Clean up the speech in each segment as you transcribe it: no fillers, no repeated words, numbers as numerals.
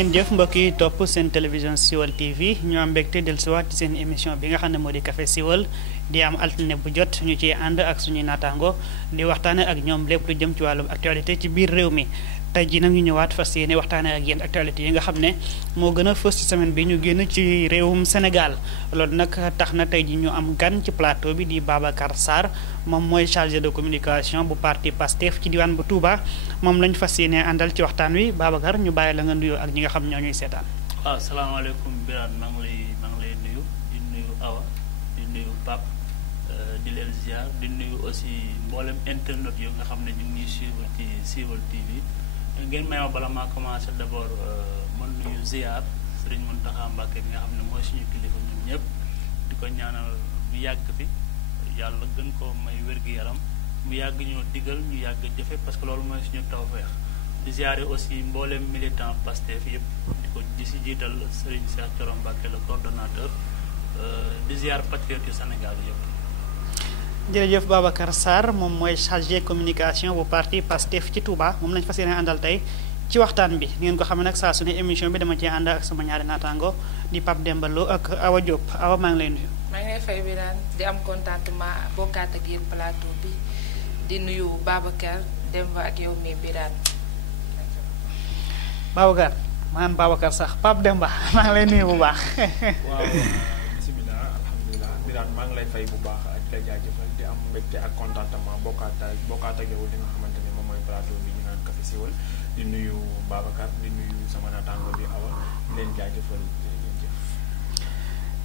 ngeen jëf mbokk yi topp seen télévision Siweul TV ñu am mbégte dellusiwaat ci seen émission bi nga xam ne moo di Café Siweul di am altine bu jot ñu ciy ànd ak suñuy naataango di waxtaane ak ñoom lépp lu jëm ci wàllum actualité ci biir réew mi. tey jii nag ñu ñëwaat fas yéene waxtaane ak yéen actualité yi nga xam ne moo gën a fës ci semaine bi ñu génn ci réewum Sénégal loolu nag tax na tey jii ñu am gan ci plateau bi di Babacar Sarr moom mooy chargé de communication bu parti PASTEF ci diwaan bu Touba moom lañ fas yéene àndal ci waxtaan wi Babacar ñu bàyyi la nga nuyoo ak ñi nga xam ñoo ñuy seetaan. waaw salaamaaleykum Birane maa ngi lay nuyu di nuyu Awa di nuyu Pape di leen ziar di nuyu aussi mboolem internet yu nga xam ne ñu ngi suivre ci Siweul TV. ngeen may ma bala maa commencé d'abord mën nuyu ziar Serigne Mountakha Mbacké bi nga xam ne mooy suñu kilifa ñun ñëpp di ko ñaanal mu yàgg fi yàlla gën ko may wér-gu-yaram mu yàgg ñoo digal ñu yàgg jëfe parce que loolu mooy suñu tawfeex di ziare aussi mboolem militant Pastef yëpp di si jiital Serigne Cheikh Thioro Mbacké le coordonnateur di ziar patriote yu Sénégal yëpp. jërëjëf Babacar Sarr moom mooy chargé communication bu parti PASTEF ci Touba moom lañu fas yéene àndal tey ci waxtaan bi ngeen ko xam ne nag saa su ne émission bi dama cee ànd ak sama ñaari naataango di Pape Demba Lo ak Awa Diop Awa maa ngi lay nuyu. maa ngi lay fay Birane di am contentement bokkaat ak yéen plateau bi di nuyu Babacar Demba ak yow mi Birane. Babacar maanaam Babacar sax Pape Demba maa ngi lay nuyu bu baax. waaw bisimilah alhamdulilah Birane maa ngi lay fay bu baax ak di la jaajëfal di am mbégte ak contentement bokkaat ak yow li nga xamante ne moom mooy plateau bi ñu naan Café Siweul di nuyu Babacar di nuyu sama naataango bi Awa di leen jaajëfal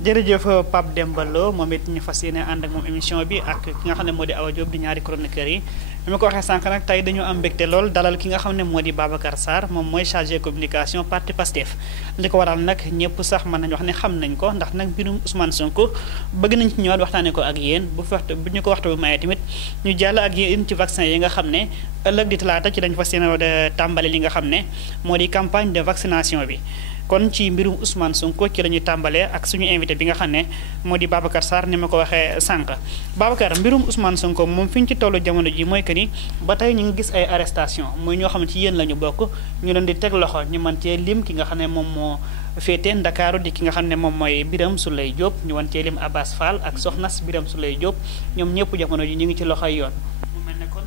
jërëjëf Pape Demba Lo moom it ñu fas yéene ànd ak moom émission bi ak ki nga xam ne moo di Awa Diop di ñaari chroniqueurs yi bi ma ko waxee sànq nag tey dañu am mbégte lool dalal ki nga xam ne moo di Babacar Sarr moom mooy chargé communication parti PASTEF li ko waral nag ñëpp sax mën nañu wax ne xam nañ ko ndax nag mbirum Ousmane Sonko bëgg nañ ci ñëwaat waxtaanee ko ak yéen bu ñu ko waxtu bu mayee tamit ñu jàll ak yéen ci vaccin yi nga xam ne ëllëg di talaata ci dañ fas yéene tàmbali li nga xam ne moo di campagne de vaccination bi kon ci mbirum Ousmane Sonko ci la ñuy tàmbalee ak suñu invité bi nga xam ne moo di Babacar Sarr ni ma ko waxee sànq Babacar mbirum Ousmane Sonko moom fi ñu ci tollu jamono ji mooy que ni ba tey ñu ngi gis ay arrestation mooy ñoo xam ne ci yéen la ñu bokk ñu leen di teg loxo ñu mën cee lim ki nga xam ne moom moo féete Ndakaaru di ki nga xam ne moom mooy Birame Souleye Diop ñu mën cee lim Abbas Fall ak soxnas Birame Souleye Diop ñoom ñëpp jamono ji ñu ngi ci loxoy yoon. mu mel ne kon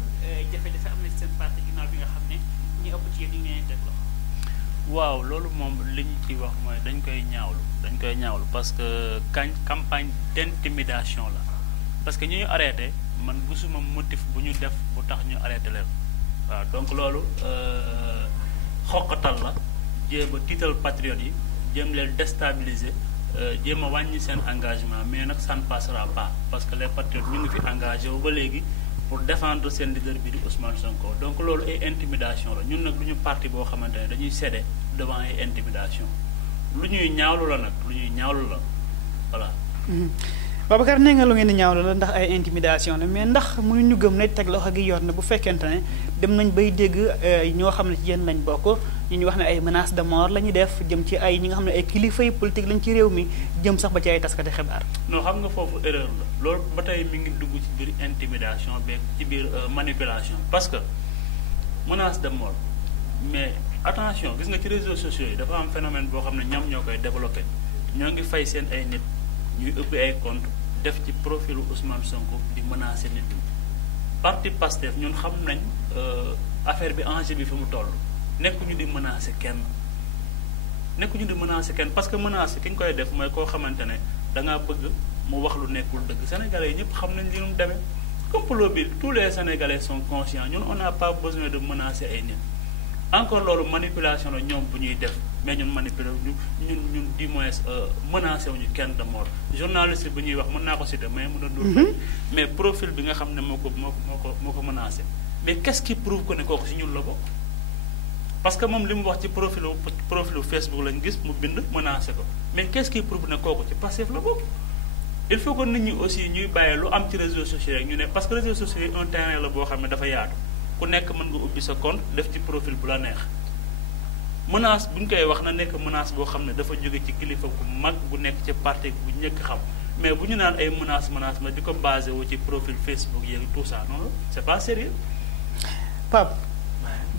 jafe-jafe am na ci seen parti ginnaaw bi nga xam ne ñi ëpp ci yéen ñu ngi leen teg loxo. waaw loolu moom li ñu ciy wax mooy dañ koy ñaawlu parce que campagne d'intimidation la parce que ñu arrêté man gisuma motif bu ñu def bu tax ñu arrêté leen waaw donc loolu xoqatal la jéem a tiital patriotes yi jéem leen déstabiliser jéem a wàññi seen engagement mais nag ça ne passera pas parce que les patriotes ñu ngi fi engagé wu ba léegi pour défendre seen leader bi di Ousmane Sonko donc loolu ay intimidation la ñun nag lu ñu parti boo xamante ne dañuy céder devant ay intimidation lu ñuy ñaawlu la nag lu ñuy ñaawlu la voilà. Babacar nee nga lu ngeen di ñaawlu la ndax ay intimidation la mais ndax mënuñu gëm ne teg loxo gi yor na bu fekkente ne dem nañ bay dégg ñoo xam ne ci yéen lañ bokk ñu wax ne ay menaces de mort la ñuy def jëm ci ay ñi nga xam ne ay kilifa yi politique lañ ci réew mi jëm sax ba ci ay taskati xibaar. non xam nga foofu erreur la loolu ba tey mi ngi dugg ci biir intimidation beeg ci biir manipulation parce que menace de mort mais attention gis nga ci réseaux sociaux yi dafa am phénomène boo xam ne ñoom ñoo koy développé ñoo ngi fay seen ay nit ñuy ubbi ay compte def ci profilu Ousmane Sonko di menacer nit ñi parti PASTEF ñun xam nañ affaire bi enjeu bi fi mu toll nekkuñu di menacer kenn parce que menacer ki ñu koy def mooy koo xamante ne da ngaa bëgg mu wax lu nekkul dëgg sénégalais yi ñëpp xam nañ li mu demee complot bi tous les sénégalais sont conscients ñun on n'a pas besoin de menacer ay nit encore loolu manipulation la ñoom bu ñuy def mais ñun manipuler ñun du moins menacé wuñu kenn de mort journaliste bi ñuy wax mën naa ko citer mais mën a dul mais profil bi nga xam ne moo ko menacé mais qu'est-ce qui prouve que ne kooku si ñun la bokk parce que moom li mu wax ci profilu Facebook lañ gis mu bind menacé ko mais qu'est-ce qui prouve ne kooku ci Pastef la bokk il faut que nit ñi aussi ñuy bàyyi lu am ci réseaux sociaux rek ñu ne parce que réseaux sociaux yi un terrain la boo xam ne dafa yaatu ku nekk mën nga ubbi sa compte def ci profil bu la neex menace bu ñu koy wax na nekk menace boo xam ne dafa jóge ci kilifa bu mag bu nekk ci parti bu ñëkk xam mais bu ñu naan ay menace ma di ko basé wu ci profil Facebook yeeg tout ça noonu c'est pas sérieux Pape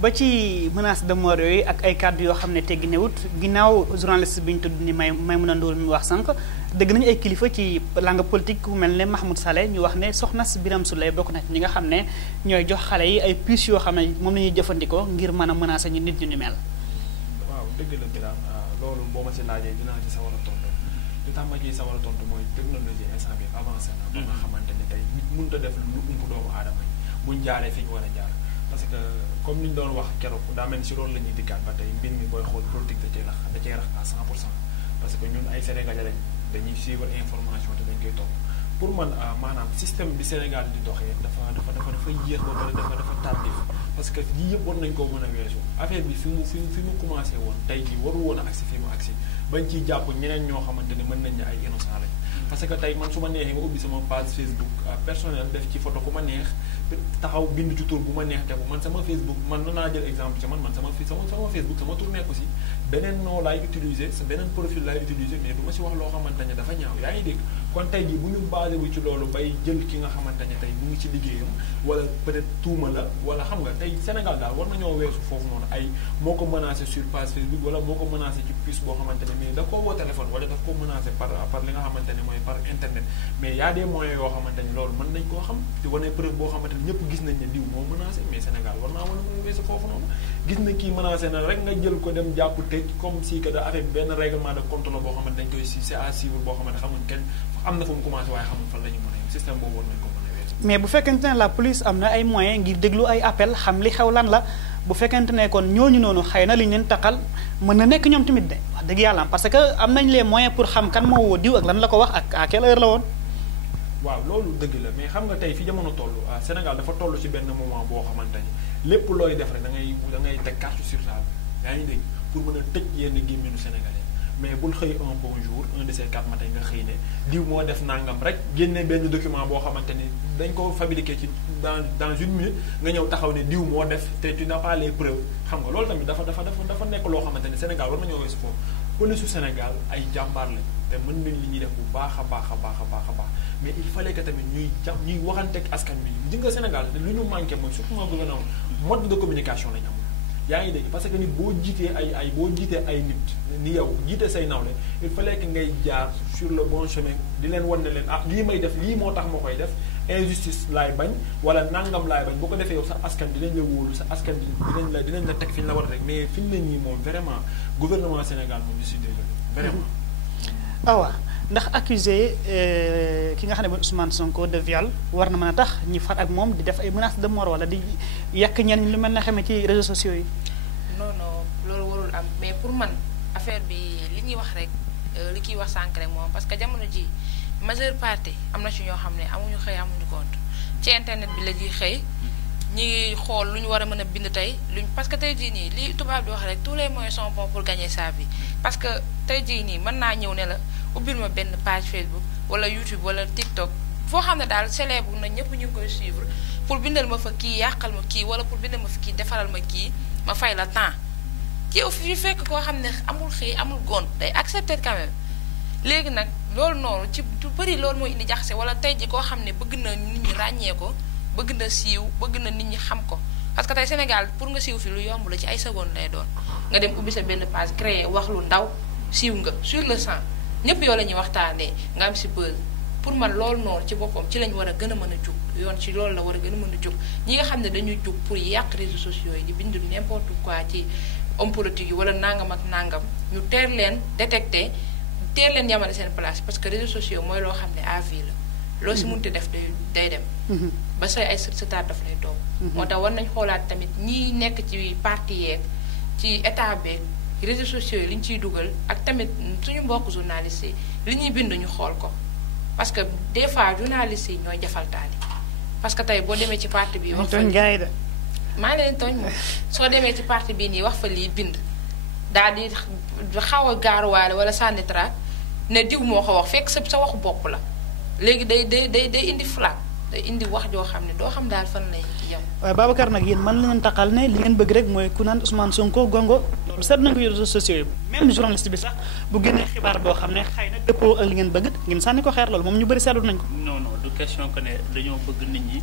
ba ci menace de mort yooyu ak ay kàddu yoo xam ne teggi newut ginnaaw journaliste bi ñu tudd ni Maimouna Ndour mi wax sànq dëgg nañu ay kilifa ci langue politique ku mel ne Mahmoud Saleh ñu wax ne soxna si Birame Souleye bokk na ci ñi nga xam ne ñooy jox xale yi ay puces yoo xam ne moom la ñuy jëfandikoo ngir mën a menacer ñu nit ñu ni mel. waaw dëgg la Birame loolu boo ma si laajee dinaa ci sawar a tontu li tax ma ciy sawar a tontu mooy technologie instant bi avancé na. ba nga xamante ne tey nit mënut a def lu ump doomu aadama yi buñ jaaree fi ñu war a jaar. parce que comme ni ñu doon wax keroog daa mel ni si loolu la ñuy dikkaat ba tey mbir mi booy xool politique da cee rax à 100% parce que ñun ay Sénégalais lañ dañuy suivre information te dañ koy topp pour man maanaam système bi Sénégal di doxee dafa yéex ba pare dafa tardif parce que yii yëpp war nañ koo mën a weesu affaire bi fi mu commencé woon tey jii waru woon a agsi fi mu agsi bañ ciy jàpp ñeneen ñoo xamante ne mën nañ ne ay innocent lañ parce que tey man su ma neexee nga ubbi sama page Facebook personnel def ci photo ku ma neex taxaw bind ci tur bu ma neex tegu man sama Facebook man mën naa jël exemple ci man sama Facebook sama tur nekku si beneen nom laay utiliser sa beneen profil laay utiliser mais du ma si wax loo xamante ne dafa ñaaw yaa ngi dégg kon tey jii bu ñu basé wu ci loolu bay jël ki nga xamante ne tey mu ngi ci liggéeyam wala peut-être tuuma la wala xam nga tey Sénégal daal war nañoo weesu foofu noonu ay moo ko menacé sur page Facebook wala moo ko menacé ci puce boo xamante ne mais daf koo woo téléphone wala daf ko menacé par li nga xamante ne mooy par internet mais y a des moyens yoo xamante ne loolu mën nañ koo xam te wane preuve boo xamante ne ñëpp gis nañ ne diw moo menacé mais Sénégal war naa mën a weesu foofu noonu gis na kii menacé na rek nga jël ko dem jàpp tëj comme si que da affaire benn règlement de compte la boo xamante dañ koy c'est à suivre boo xamante xamuñ kenn am na fu mu commencé waaye xamuñ fan la ñu mën a yem système boobu war nañ ko mën a weesu. mais bu fekkente ne la police am na ay moyens ngir déglu ay appel xam li xew lan la bu fekkente ne kon ñooñu noonu xëy na li ñu leen taqal mën na nekk ñoom tamit de wax dëgg yàlla parce que am nañ les moyens pour xam kan moo woo diw ak lan la ko wax ak à quelle heure la woon. waaw loolu dëgg la mais xam nga tey fi jamono toll Sénégal dafa toll ci benn moment boo xamante ni lépp looy def rek da ngay teg carte sur table yaa ngi dégg pour mën a tëj yenn gémminu sénégalais mais bul xëy un bon jour un de ces 4 matins nga xëy ne diw moo def nangam rek génne benn document boo xamante ni dañ ko fabriqué ci dans une minute nga ñëw taxaw ne diw moo def te tu n'as pas les preuves xam nga loolu tamit dafa nekk loo xamante ni Sénégal war nañoo weesu foofu police su Sénégal ay jàmbaar lañ te mën nañ li ñuy def bu baax a baax mais il fallait que tamit ñuy waxanteeg askan bi di nga Sénégal lu ñu manqué mooy surtout moo gouvernement mode de communication lañ amul yaa ngi dégg parce que nit boo jiitee ay nit ni yow jiite say nawle il fallait que ngay jaar sur le bon chemin di leen wan ne leen lii may def lii moo tax ma koy def injustice laay bañ wala nangam laay bañ boo ko defee yow sa askan dinañ la wóolu sa askan dinañ la teg fi ñu la war a rek mais fi ñu ne nii moom vraiment gouvernement Sénégal moom je suis désolé vraiment. waaw ndax accusé ki nga xam ne mooy Ousmane Sonko de viol war na mën a tax ñi far ak moom di def ay menaces de mort wala di yàq ñenn lu mel ne xamee ci réseaux sociaux yi. non loolu warul am mais pour man affaire bi li ñuy wax rek li kiy wax sànq rek moom parce que jamono ji majeure partie am na ci ñoo xam ne amuñu xëy amuñu compte ci internet bi la ñuy xëy ñi xool lu ñu war a mën a bind tey parce que tey jii nii li tubaab di wax rek tous les moyens sont bons pour gagner sa vie parce que tey jii nii mën naa ñëw ne la ubbil ma benn page Facebook wala YouTube wala TikTok foo xam ne daal célèbre na ñëpp ñu ngi koy suivre pour bindal ma fa kii yàqal ma kii wala pour bindal ma fa kii defaral ma kii ma fay la temps ci fi fekk koo xam ne amul xëy amul gont day accepter quand même léegi nag loolu noonu ci du bëri loolu mooy indi jaxase wala tey ji koo xam ne bëgg na nit ñi ràññee ko bëgg na siiw bëgg na nit ñi xam ko parce que tey Sénégal pour nga siiw fi lu yomb la ci ay secondes lay doon nga dem ubbi sa benn page créé wax lu ndaw siiw nga sur le sang ñëpp yoo la ñuy waxtaanee nga am si buzz pour man loolu noonu ci boppam ci lañ war a gën a mën a jug yoon ci loolu la war a gën a mën a jug ñi nga xam ne dañuy jug pour yàq réseaux sociaux yi di bind n'importe quoi ci homme politique yi wala nangam ak nangam ñu teel leen détecté teel leen yamale seen place parce que réseaux sociaux mooy loo xam ne à vie la loo si mënti def day dem ba say ay sëtaat daf lay toog moo tax war nañ xoolaat tamit ñi nekk ci parti yeeg ci état beeg réseaux sociaux yi li ñu ciy dugal ak tamit suñu mbokk journalistes yi li ñuy bind ñu xool ko parce que des fois journalistes yi ñooy jafaltaani parce que tey boo demee ci parti bi wax fa maa ngi leen tooñ moom soo demee ci parti bii nii wax fa lii bind daal di xaw a gaaruwaale wala sànni traak ne diw moo ko wax fekk sa waxu bopp la léegi day indi flaat day indi wax joo xam ne doo xam daal fan lay yem. waaye Babacar nag yéen man la leen taxal ne li ngeen bëgg rek mooy ku naan Ousmane Sonko gongo loolu seet nañ ko réseaux sociaux yi même journaliste bi sax bu génnee xibaar boo xam ne xëy na dëppoo ak li ngeen bëgg ngeen sànni ko xeer loolu moom ñu bëri seetlu nañ ko. non du question que ne dañoo bëgg nit ñi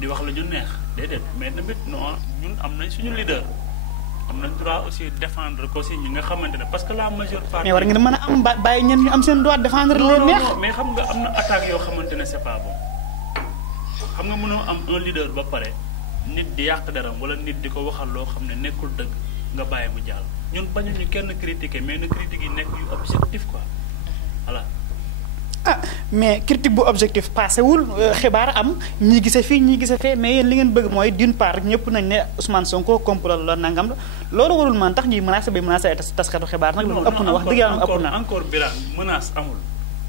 di wax la ñu neex déedéet mais tamit non ñun am nañ suñu leader am nañ droit aussi défendre ko aussi ñi nga xamante ne parce que la majeure partie. mais war ngeen mën a am bàyyi ñen ñu am seen droit défendre leen neex. non mais xam nga am na attaque yoo xamante ne c'est pas bon xam nga mënoo am un leader ba pare nit di yàq deram wala nit di ko waxal loo xam ne nekkul dëgg nga bàyyi mu jàll ñun bañuñu kenn critiquer mais na critique yi nekk yu objectif quoi voilà. ah mais critique bu objectif passé wul xibaar am ñii gise fii ñii gise fee mais yéen li ngeen bëgg mooy d'une part ñëpp nañ ne Ousmane Sonko complot la nangam la loolu warul man tax ñuy menacé bay menacé ay taskatu xibaar nag loolu ëpp na wax dëgg yàlla ëpp na encore Birane menace amul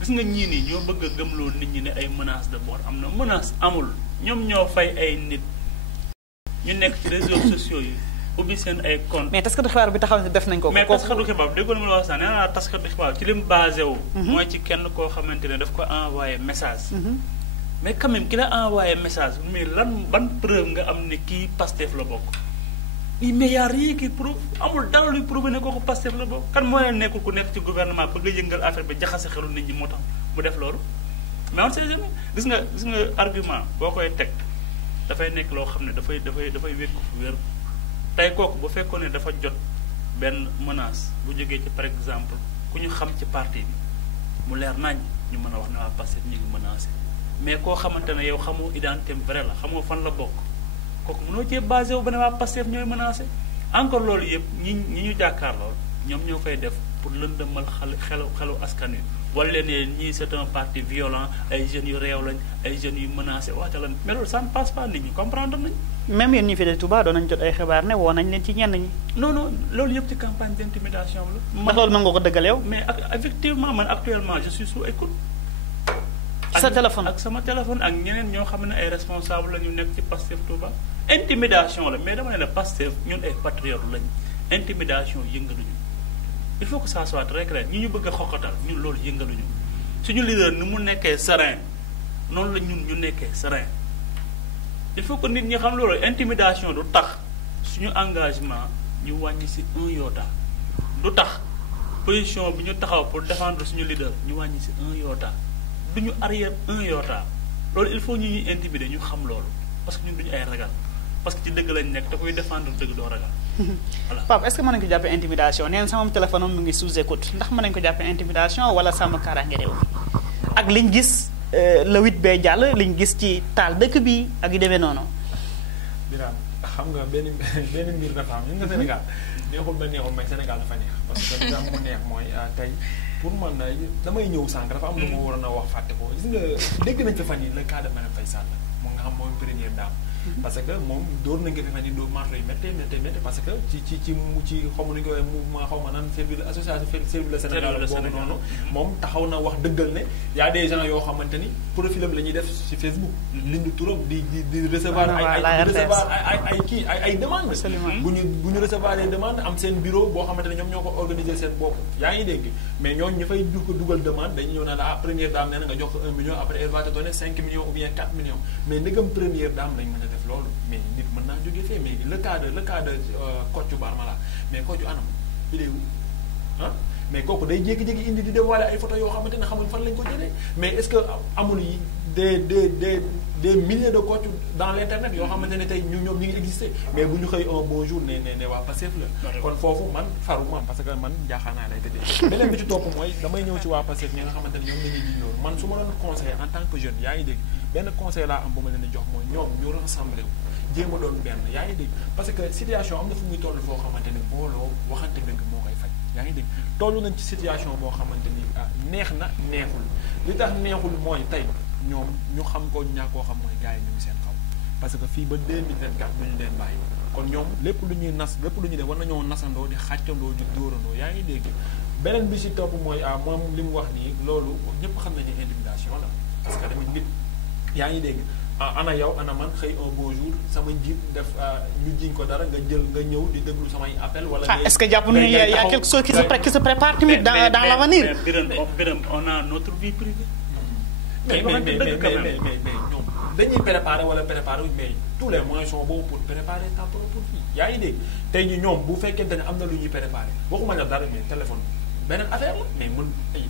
gis nga ñii nii ñoo bëgg a gëmloo nit ñi ne ay menace de mort am na menace amul ñoom ñoo fay ay nit ñu nekk ci réseaux sociaux yi ubbi seen ay compte mais taskatu xibaar bi taxaw ne def nañ ko mais taskatu xibaar déggoon ma la wax sax nee naa taskatu xibaar ci lim basé wu mooy ci kenn koo xamante ne daf ko envoyé message mais quand même ki la envoyé message mais lan ban preuve nga am ne kii Pastef la bokk mais y a rien qui prouve amul dara luy prouve ne kooku Pastef la bokk kan moo leen nekkul ku nekk ci gouvernement bëgg a yëngal affaire bi jaxase xelu nit ñi moo tax mu def loolu mais on sait jamais gis nga argument boo koy teg dafay nekk loo xam ne dafay wékku fu wér tey kooku bu fekkoon ne dafa jot benn menace bu jógee ci par exemple ku ñu xam ci parti bi mu leer nañ ñu mën a wax ne waa Pastef ñu ngi menacé mais koo xamante ne yow xamoo identité vrai la xamoo fan la bokk kooku mënoo cee basé wu ba ne waa Pastef ñooy menacé encore loolu yëpp ñi ñu jàkkaar lool ñoom ñoo koy def pour lëndëmal xelu askan wi wala leen ñii c'est un parti violent ay jeunes yu réew lañ ay jeunes yu menacé waxta lan mais loolu ça ne passe pas nit ñi comprendre nañ même yéen ñi fi de Touba doon nañ jot ay xibaar ne woo nañ leen ci ñenn ñi non loolu yëpp ci campagne d'intimidation la ndax loolu mën nga ko dëggal yow mais effectivement man actuellement je suis sous écoute sa téléphone ak sama téléphone ak ñeneen ñoo xam ne ay responsable la ñu nekk ci Pastef Touba intimidation la mais dama ne la Pastef ñun ay patriotes lañ intimidation yëngaluñu il faut que ça soit très clair ñi ñu bëgg a xoqatal ñun loolu yëngaluñu suñu leader ni mu nekkee serein noonu la ñun ñu nekkee serein il faut que nit ñi xam loolu intimidation du tax suñu engagement ñu wàññi ci un iota du tax position bi ñu taxaw pour défendre suñu leader ñu wàññi ci un iota du ñu arrière un iota loolu il faut ñu ñuy intimider ñu xam loolu parce que ñun duñu ay ragal parce que ci dëgg lañ nekk te kuy défendre dëgg doo ragal. voilà Pape est-ce que mën nañu ko jàppee intimidation nee na sama téléphone mu ngi sous écoute ndax mën nañu ko jàppee intimidation wala sàmm kaaraange réew ak liñ gis le 8 bee jàll liñ gis ci taal dëkk bi ak yu demee noonu. Birame xam nga benn mbir dafa am ñu nga Sénégal neexul ba neexul mais Sénégal dafa neex parce que li tax mu neex mooy tey pour man damay ñëw sànq dafa am lu ma waroon a wax fàtte ko gis nga dégg nañ fa fan yi le cas de Marième Faye Sall moom nga xam mooy première dame. parce que moom door nañ ko fi fan yi doo marto yu méttee parce que ci xaw ma nu ñu koy mouvement xaw ma naan service association service le Sénégal boobu noonu moom taxaw na wax dëggal ne y a des gens yoo xamante ni profilam la ñuy def ci Facebook liñ turam di recevoir ay demande bu ñu recevoir ay demande am seen bureau boo xamante ne ñoom ñoo ko organiser seen bopp yaa ngi dégg mais ñooñu ñu fay dugal demande dañu ñëw ne la première dame nee na nga jox ko 1 million après elle va te donner 5 millions ou bien 4 millions mais ndegam première dame lañ mën a def loolu mais nit mën naa jógee fee mais le cas de Kocc Barma mais Kocc anam idée wu mais kooku day jékki-jékki indi di dévoiler ay photos yoo xamante ne xamuñ fan lañ ko jëlee mais est-ce que amul yi des milliers de Kocc dans l'internet yoo xamante ne tey ñoom ñi ngi existé mais bu ñu xëy un bon jour ne waa Pastef la kon foofu man faru man parce que man jaaxaanaa lay tëddee beneen bi ci topp mooy damay ñëw ci waa Pastef ñi nga xamante ne ñoom la ñuy ji loolu man su ma doon conseiller en tant que jeune yaa ngi dégg benn conseil laa am bu ma leen di jox mooy ñoom ñu rassemblé wu jéem a doon benn yaa ngi dégg parce que situation am na fu muy toll foo xamante ne booloo waxante dëgg moo koy faj yaa ngi dégg toll nañ ci situation boo xamante ni neex na neexul li tax neexul mooy tey ñoom ñu xam ko ñàkk koo xam mooy gars yi ñu ngi seen kaw parce que fii ba 2024 duñu leen bàyyi kon ñoom lépp lu ñuy nas lépp lu ñuy def war nañoo nasandoo di xàccandoo di dóorandoo yaa ngi dégg beneen bi ci topp mooy moom li mu wax nii loolu ñëpp xam nañu intimidation la parce que tamit nit yaa ngi dégg ana yow ana man xëy un beau jour sama njiit def ñu jiñ ko dara nga jël nga ñëw di déglu samay appel wala est-ce que jàpp nañu y a quelque chose qui se prépare tamit dans l'avenir Birame on a notre vie privée mais ñoom dañuy préparer wala préparer mais tous les moyens sont bons pour préparer ta propre vie yaa ngi dégg tey ñi ñoom bu fekkente ne am na lu ñuy préparer waxuma la dara mais téléphone beneen affaire la mais mën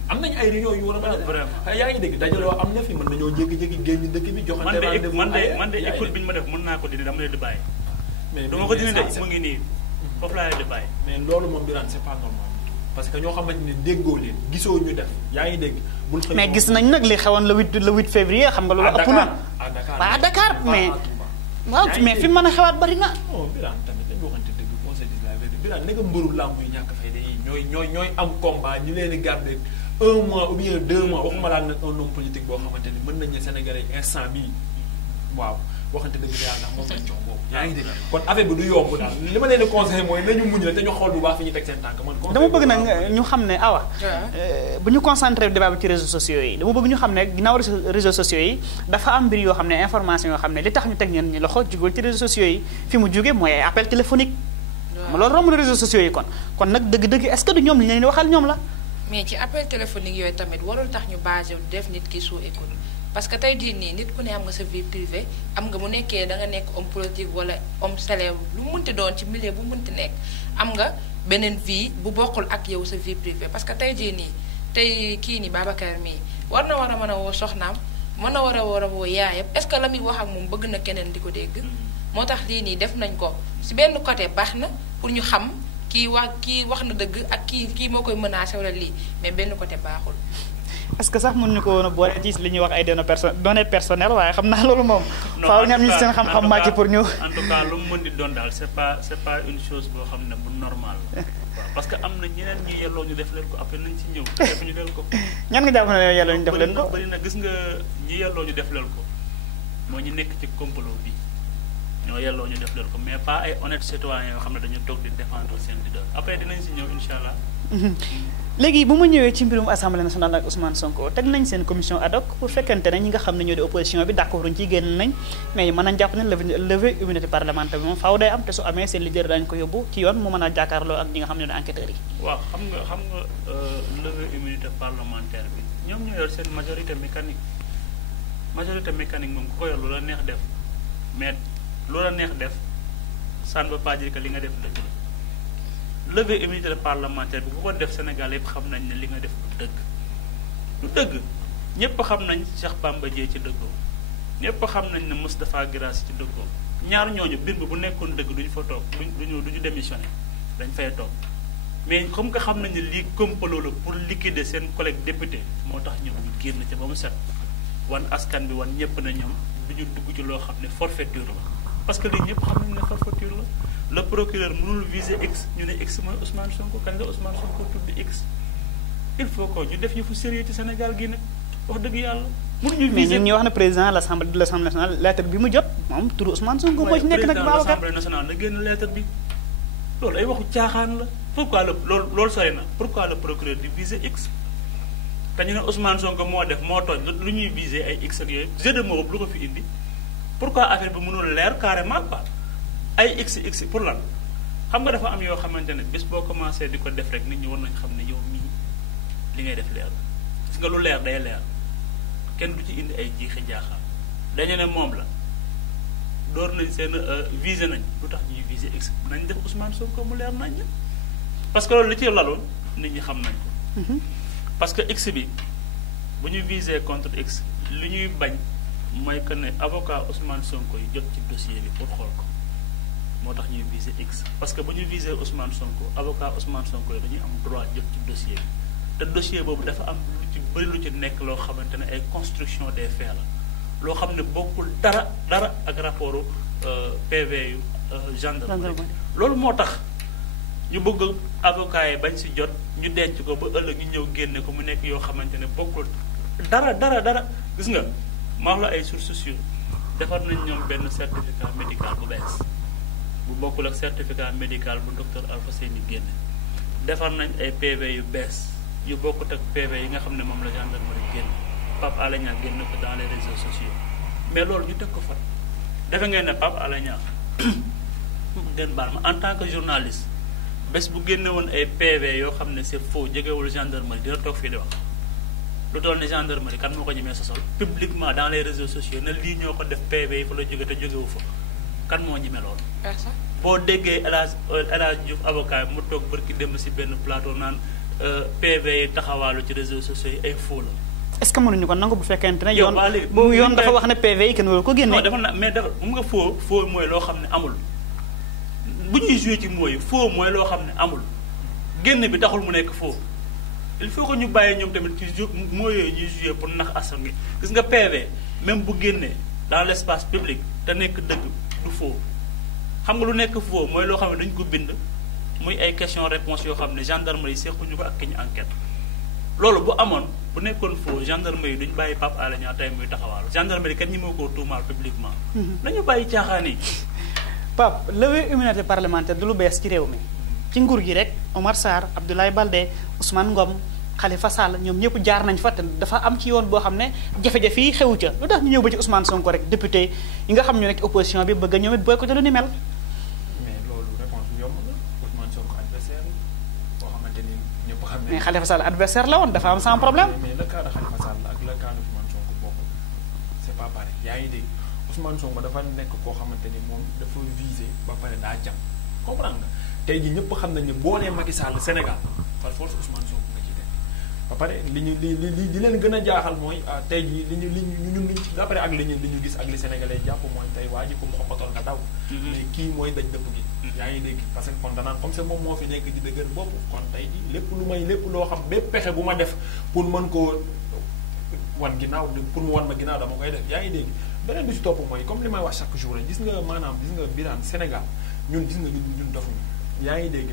am nañu ay réunion yu war a mën a def. vraiment yaa ngi dégg dajaloo am na fi mën nañoo jékki-jékki génn dëkk bi joxante rendez-vous. man de écoute bi ñu ma def mën naa ko dindi dama leen di bàyyi. mais dama ko dindi de mu ngi nii foofu laa leen di bàyyi. mais loolu moom Birane c'est pas normal parce que ñoo xamante ne déggoo leen gisoo ñu def yaa ngi dégg. bul xëy mais gis nañ nag li xewoon le 8 février xam nga loolu ëpp na. à Dakar mais waaw mais fi mën a xewaat bari na. non Birane tamit dañu waxante dëgg on se dit la vérité Birane ne nga mbëru làmb yu ñàkk fay day ñooy am combat ñu leen di garder 1 mois ou bien 2 mois waxuma laa nag un homme politique boo xamante ni mën nañ ne Sénégalais instant bii waaw waxante dëgg yàlla ndax moom lañ jox boobu yaa ngi dégg kon affaire bi du yomb daal li ma leen di conseillé mooy nañu muñ la te ñu xool bu baax fi ñu teg seen tànk man dama bëgg nag ñu xam ne awa bu ñu concentré débat bi ci réseaux sociaux yi dama bëgg ñu xam ne ginnaaw réseaux sociaux yi dafa am mbir yoo xam ne information yoo xam ne li tax ñu teg ñeen ñi loxo jugul ci réseaux sociaux yi fi mu jóge mooy ay appel téléphonique ma loolu romb na réseaux sociaux yi kon nag dëgg-dëgg est-ce que du ñoom li leen di waxal ñoom la mais ci appel téléphonique yooyu tamit warul tax ñu basé def nit ki sous écoute parce que tey jii nii nit ku ne am nga sa vie privée am nga mu nekkee da nga nekk homme politique wala homme célèbre lu munti doon ci milieu bu munti nekk am nga beneen vie bu bokkul ak yow sa vie privée parce que tey jii nii tey kii nii Babacar mii war na war a mën a woo soxnaam mën na war a woo yaayam est-ce que la muy wax ak moom bëgg na keneen di ko dégg moo tax lii nii def nañ ko si benn côté baax na pour ñu xam kii wax na dëgg ak kii moo koy menacé wala lii mais benn côté baaxul. est-ce que sax mënuñu ko woon a boole ci li ñuy wax ay données personnelles waaye xam naa loolu moom. faaw ñu am ñu seen xam-xam màcc pour ñu. en tout cas lu mu mën di doon daal c'est pas une chose boo xam ne bu normal la. waaw parce que am na ñeneen ñi yelloo ñu def leen ko après nañ ci ñëw def ñu leen ko. ñan nga jàpp ne yelloo ñu def leen ko. bëri na gis nga ñi yelloo ñu def leen ko mooy ñu nekk ci complot bi ñoo yelloo ñu def leen ko mais pas ay honnêtes citoyens yoo xam ne dañu toog di défendre seen leader après dinañ si ñëw incha allah. léegi bu ma ñëwee ci mbirum assemblée nationale ak Ousmane Sonko teg nañ seen commission ad hoc pour fekkante ne ñi nga xam ne ñoo di opposition bi d'accord ci génn nañ mais mën nañ jàpp ne levé immunité parlementaire bi moom faaw day am te su amee seen leader dañ ko yóbbu ci yoon mu mën a jàkkaarloo ak ñi nga xam ne ñoo di enquêteurs yi. waaw xam nga levé immunité parlementaire bi ñoom ñoo yor seen majorité mécanique moom ku ko yor lu la neex def mais lu la neex def ça ne veut pas dire que li nga def dëgg la. levé immunité parlementaire bi bu ko def Sénégal yëpp xam nañ ne li nga def du dëgg ñëpp xam nañ Cheikh Bamba Dièye ci dëggoom ñëpp xam nañ ne Moustapha Guirassy ci dëggoom ñaar ñooñu mbir bu nekkoon dëgg duñu fa toog duñu démissionné dañ fay toog mais comme que xam nañ ne lii complot la pour liquider seen collègue député moo tax ñoom ñu génn ca ba mu set wan askan bi wan ñëpp na ñoom du ñu dugg ci loo xam ne forfaiture la parce que lii ñëpp xam nañ ne forfaiture la. le procureur mënul viser X ñu ne X mooy Ousmane Sonko kañ la Ousmane Sonko tudd X il faut que ñu def yëfu sérieux ci Sénégal gi nag wax dëgg yàlla. mënuñu viser mais ñun ñu wax ne président de l'Assemblée nationale lettre bi mu jot moom turu Ousmane Sonko moo ci nekk nag. président de l'Assemblée nationale na génn lettre bi loolu ay waxu caaxaan la pourquoi loolu sori na pourquoi le procureur di viser X. te ñu ne Ousmane Sonko moo def moo tooñ lu ñuy viser ay X ak yooyu jeu de mots lu ko fi indi pourquoi affaire bi mënul leer carrément quoi. ay x pour lan xam nga dafa am yoo xamante ne bés boo commencé di ko def rek nit ñi war nañ xam ne yow mii li ngay def leer gis nga lu leer day leer kenn du ci indi ay jiixi jaaxaar dañu ne moom la door nañ seen visé nañ lu tax ñuy visé x nañ def Ousmane Sonko mu leer nañ parce que loolu li ci laloon nit ñi xam nañ ko parce que x bi bu ñu visé contre x li ñuy bañ mooy que ne avocat Ousmane Sonko yi jot ci dossier bi pour xool ko moo tax ñuy viser X parce que bu ñu viser Ousmane Sonko avocat Ousmane Sonko yi dañuy am droit jot ci dossier bi te dossier boobu dafa am lu ci bëri lu ci nekk loo xamante ne ay construction des faits la loo xam ne bokkul dara ak rapport PV yu gendarmerie loolu moo tax ñu bëgg avocat yi bañ si jot ñu denc ko ba ëllëg ñu ñëw génne ko mu nekk yoo xamante ne bokkul dara gis nga ma wax la ay sources sûres defar nañ ñoom benn certificat médical bu bees bu bokkul ak certificat médical bu docteur Alpha Seyni génne defar nañ ay PV yu bees yu bokkut ak PV yi nga xam ne moom la gendarmerie génn Pape Alé Niang génn ko dans les réseaux sociaux mais loolu ñu teg ko fa defe ngeen ne Pape Alé Niang ngeen baal ma en tant que journaliste bés bu génne woon ay PV yoo xam ne c'est faux jógewul gendarmerie dina toog fii di wax lu toll ne gendarmerie kan moo ko ñemee sosal publiquement dans les réseaux sociaux ne lii ñoo ko def PV yi fa la jóge te jógewu fa kan moo ñeme loolu. boo déggee El Hadj Diouf avocat mu toog barki dem si benn plateau naan PV yi taxawaalu ci réseaux sociaux yi ay faux la. est-ce que mënuñu ko nangu bu fekkente ne yoon bu yoon dafa wax ne PV yi kenn waru ko génne. non dafa na mais dafa mu nga faux mooy loo xam ne amul bu ñuy joué ci mooy faux mooy loo xam ne amul génn bi taxul mu nekk faux il faut que ñu bàyyi ñoom tamit ci mooy yooyu ñuy joué pour nax askan wi gis nga PV même bu génnee dans l'espace public te nekk dëgg du faux xam nga lu nekk faux mooy loo xam ne dañu ko bind muy ay question réponse yoo xam ne gendarmerie sequñu ko ak ki ñu enquête loolu bu amoon bu nekkoon faux gendarmerie duñu bàyyi Pape Alé Niang tey muy taxawaalu gendarmerie kat ñi moo koo tuumaal publiquement nañu bàyyi caaxaan yi. Pape levée immunité parlementaire du lu bees ci réew mi ci nguur gi rek Omar Sarr Abdoulaye Baldé Ousmane Ngom Khalifa Sall ñoom ñëpp jaar nañ fa te dafa am ci yoon boo xam ne jafe-jafe yi xewu ca lu tax ñu ñëw ba ci Ousmane Sonko rek député yi nga xam ñu nekk ci opposition bi bëgg a ñoom it boycotté lu ni mel. mais loolu réponse bi yomb na Ousmane Sonko adversaire boo xamante ni ñëpp xam ne. mais Khalifa Sall adversaire la woon dafa am sans problème. mais le cas de Khalifa Sall ak le cas de Ousmane Sonko bokkul c'est pas pareil yaa ngi dégg Ousmane Sonko dafa nekk koo xamante ni moom dafa visé ba pare daa jam comprendre nga tey jii ñëpp xam nañ ne boo nee Macky Sall Sénégal par force Ousmane Sonko nga ci def ba pare li leen gën a jaaxal mooy tey jii ñun d'après ak li ñu gis ak li Sénégalais jàpp mooy tey waa ji ko mu xoqatoon nga daw. mais kii mooy daj dëpp gi. yaa ngi dégg parce que kon danaan comme c'est moom moo fi nekk di dëgër bopp kon tey jii lépp loo xam bépp pexe bu ma def pour mën koo wan ginnaaw pour mu wan ma ginnaaw dama koy def yaa ngi dégg beneen bi si topp mooy comme li may wax chaque jour rek gis nga Birane Sénégal ñun gis nga ñun dofuñu yaa ngi dégg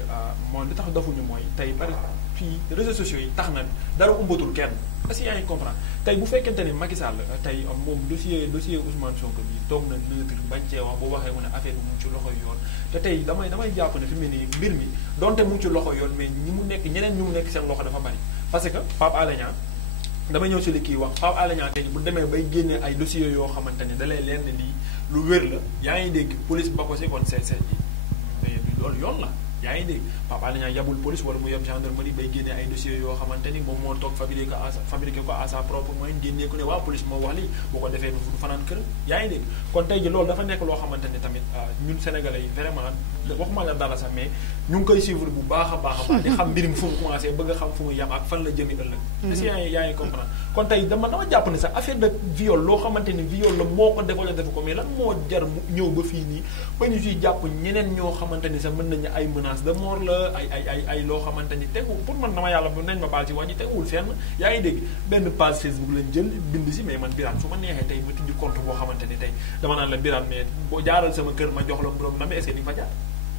mooy li tax dofuñu mooy tey bari fii réseaux sociaux yi tax na dara umbatul kenn est-ce que yaa ngi comprendre tey bu fekkente ni Macky Sall tey moom dossier Ousmane Sonko bi toog na neutre bañ cee wax bu waxee mu ne affaire bi mu ngi ci loxo yoon te tey damay jàpp ne fi mu ne nii mbir mi donte mu ngi ci loxo yoon mais ñeneen ñu mu nekk seen loxo dafa bari parce que Pape Alé Niang damay ñëw si li kii wax Pape Alé Niang tey bu demee bay génnee ay dossiers yoo xamante ni da lay leer ne lii lu wér la yaa ngi dégg police ba ko si kon c'est mais loolu yoon la yaa ngi dégg Pape Alé Niang yabul police wala mu yab gendarmerie bay génnee ay dossiers yoo xamante ni moom moo toog fabriqué ko à sa propre moyen génnee ku ne waa police moo wax lii boo ko defee du fanaan kër yaa ngi dégg kon tey ji loolu dafa nekk loo xamante ni tamit ñun sénégalais yi vraiment waxuma la dara sax mais ñu ngi koy suivre bu baax a baax di xam mbir mi fu mu commencé bëgg a xam fu mu yam ak fan la jëmi ëllëg est-ce que yaa ngi comprendre kon tey dama jàpp ne sax affaire de viol loo xamante ni viol la moo ko def wala defu ko mais lan moo jar mu ñëw ba fii nii ba ñu siy jàpp ñeneen ñoo xamante ni sax mën nañu ay menace de mort la ay loo xamante ni tegu pour man dama yàlla bu nañ ma baal ci wax ji teguwul fenn yaa ngi dégg benn page Facebook lañ jël bind si mais man Birane su ma neexee tey ma tijji compte boo xamante ni tey dama naan la Birane mais boo jaaral sama kër ma jox la borom na mais est-ce que di fa jaar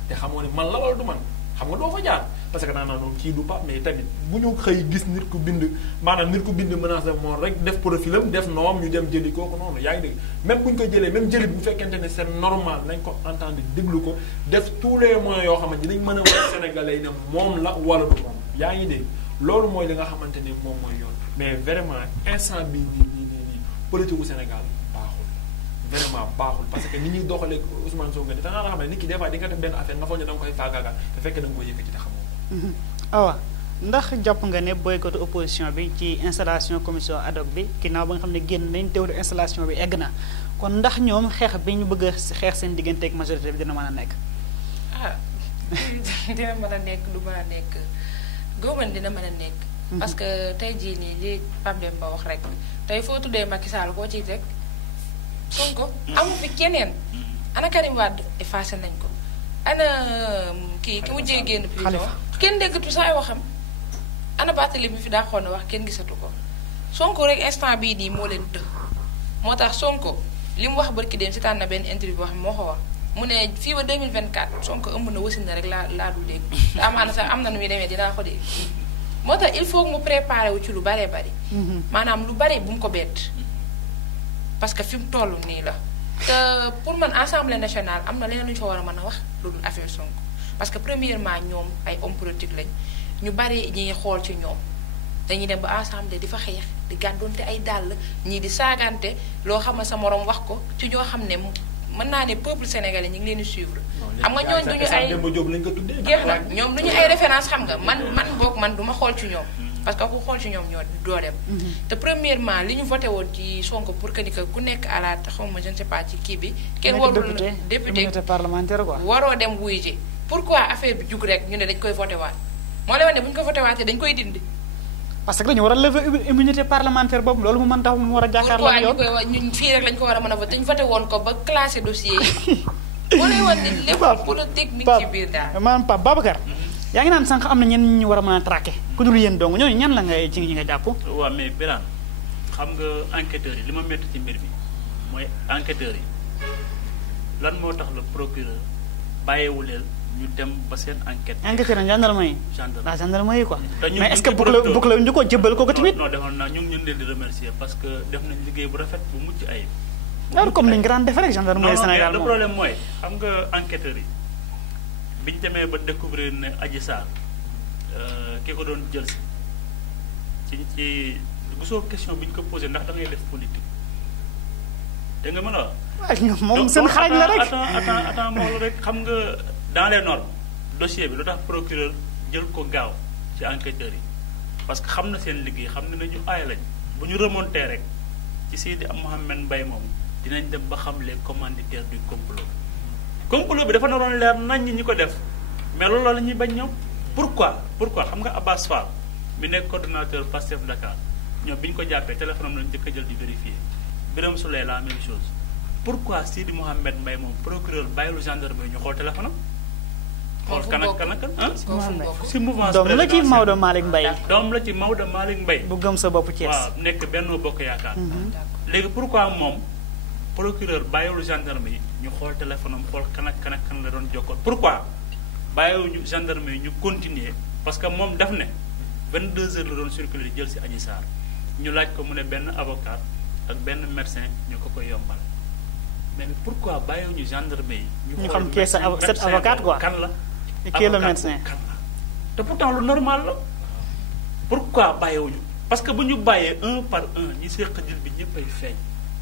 te xamoo ne man la wala du man xam nga doo fa jaar parce que daanaka noonu kii du pa mais tamit bu ñu xëy gis nit ku bind menace de mort rek def profilam def noom ñu dem jëli kooku noonu yaa ngi dégg même bu ñu ko jëlee même jëli bu fekkente ne c'est normal nañ ko entendre déglu ko def tous les moyens yoo xamante dinañ mën a wax Sénégalais yi ne moom la wala du moom yaa ngi dégg loolu mooy li nga xamante ni moom mooy yoon mais vraiment instant bi nii politique gu Sénégal vraiment baaxul parce que ni ñuy doxalee Ousmane Sonko da nga xam ne nit ki des fois di nga def benn affaire nga foog ne da nga koy faagaagal te fekk da nga koy yëkkati te xamoo ko. awa ndax jàpp nga ne boycott opposition bi ci installation commission ad hoc bi ginnaaw ba nga xam ne génn nañ teewlu installation bi egg na kon ndax ñoom xeex bi ñu bëgg a xeex seen diggante ak majorité bi dina mën a nekk. dina mën a nekk du mën a nekk góoban dina mën a nekk. parce que tey jii nii li Pape Demba wax rek tey foo tuddee Macky Sall koo ciy teg. Sonko amu fi keneen ana Karim Wade effacé nañ ko ana ki mujjee génn prison kenn déggatu saay waxam ana Barthélémy mi fi daa xoon na wax kenn gisatu ko Sonko rek instant bii nii moo leen të moo tax Sonko li mu wax barki dem si tànn na benn interview boo xam moo ko wax mu ne fii ba 2024 Sonko ëmb na wasin na rek laa dul dégg te amaana sax am na nu muy demee dinaa ko dégg moo tax il faut mu préparé wu ci lu baree bari maanaam lu bari bu mu ko bett parce que fi mu toll nii la te pour man assemblée nationale am na leneen lu ñu fa war a mën a wax lu dul affaire Sonko parce que premièrement ñoom ay hommes politiques lañ ñu bari ñi xool ci ñoom dañuy dem ba assemblée di fa xeex di gàddoonte ay dàll ñii di saagante loo xam ne sa morom wax ko ci ñoo xam ne mën naa ne peuple sénégalais ñu ngi leen di suivre. xam nga ñooñu duñu ay jeex na ñoom duñu ay référence xam nga man duma xool ci ñoom. parce que ku xool ci ñoom ñoo doo dem. te premièrement li ñu voté woon ci Sonko pour que ni que ku nekk à la xaw ma je ne sais pas ci kii bi. kenn warul député parlementaire quoi. waroo dem wuy ji pourquoi affaire bi jug rek ñu ne dañ koy voté waat moo lay wax ne bu ñu ko voté waatee dañ koy dindi. parce que dañu war a lever immunité parlementaire boobu loolu mu mën tax mu war a jàkkaarloo yoon. pourquoi ñu koy wax ñun fii rek lañ ko war a mën a voté ñu voté woon ko ba classé dossier yi. moo lay wax ne lépp pour technique ci biir daal. maanaam Pape Babacar. yaa ngi naan sànq am na ñenn ñu war a mën a traqué ku dul yéen dong ñooñu ñan la nga ci ñi nga jàpp. waaw mais Birane xam nga enquêteurs yi li ma métti ci mbir mi mooy enquêteurs yi lan moo tax le procureur bàyyiwu leen ñu dem ba seen enquête. enquêteur na gendarmerie. gendarmerie gendarmerie quoi. dañu mais est-ce que bokk la ñu ko jëbbal ko tamit. non defoon naa ñu ngi leen di remercier parce que def nañ liggéey bu rafet bu mucc ayib. loolu comme ni ñu daan defee rek gendarmerie Sénégal le moom. problème mooy xam nga enquêteurs yi biñu demee ba découvrir ne Adji Sarr ki ko doon jël ci gisoo question bi ñu ko posé ndax da ngay def politique da nga mën a wax. waaw moom seen xarañ la rek. attends moo la rek xam nga dans les normes dossier bi lu tax procureur jël ko gaaw ci enquêteurs yi parce que xam na seen liggéey xam ne nañu aay lañ bu ñu remonté rek ci Seydi Mouhamed Mbaye moom dinañ dem ba xam les commanditaires du complot bi dafa naroon leer nañ ñi ko def mais loolu la ñuy bañ ñoom pourquoi xam nga Abbas Fall mi nekk coordonnateur Pastef Dakar ñoom bi ñu ko jàppee téléphone am lañu njëkk a jël di vérifier Birame Souleye la même chose pourquoi Seydi Mouhamed Mbaye moom procureur bàyyilu gendarme ñu xool téléphone am xool kan si mouvement doom la ci Maodo Malick Mbaye. doom la ci Maodo Malick Mbaye bu gëm sa bopp Thiès. waaw nekk Benno Bokk Yaakaar léegi pourquoi moom procureur bàyyiwul gendarme yi ñu xool téléphone am xool kan la doon jokkoon pourquoi bàyyiwuñu gendarme yi ñu continuer parce que moom daf ne 22 heures la doon circuler di jël si Adji Sarr ñu laaj ko mu ne benn avocat ak benn médecin ñu ko koy yombal mais pourquoi bàyyiwuñu gendarme yi. ñu xam kee cet avocat quoi kan la. kii la médecin kan la te pourtant lu normal la pourquoi bàyyiwuñu parce que bu ñu bàyyee un par un ñi seq jël bi ñëppay feeñ.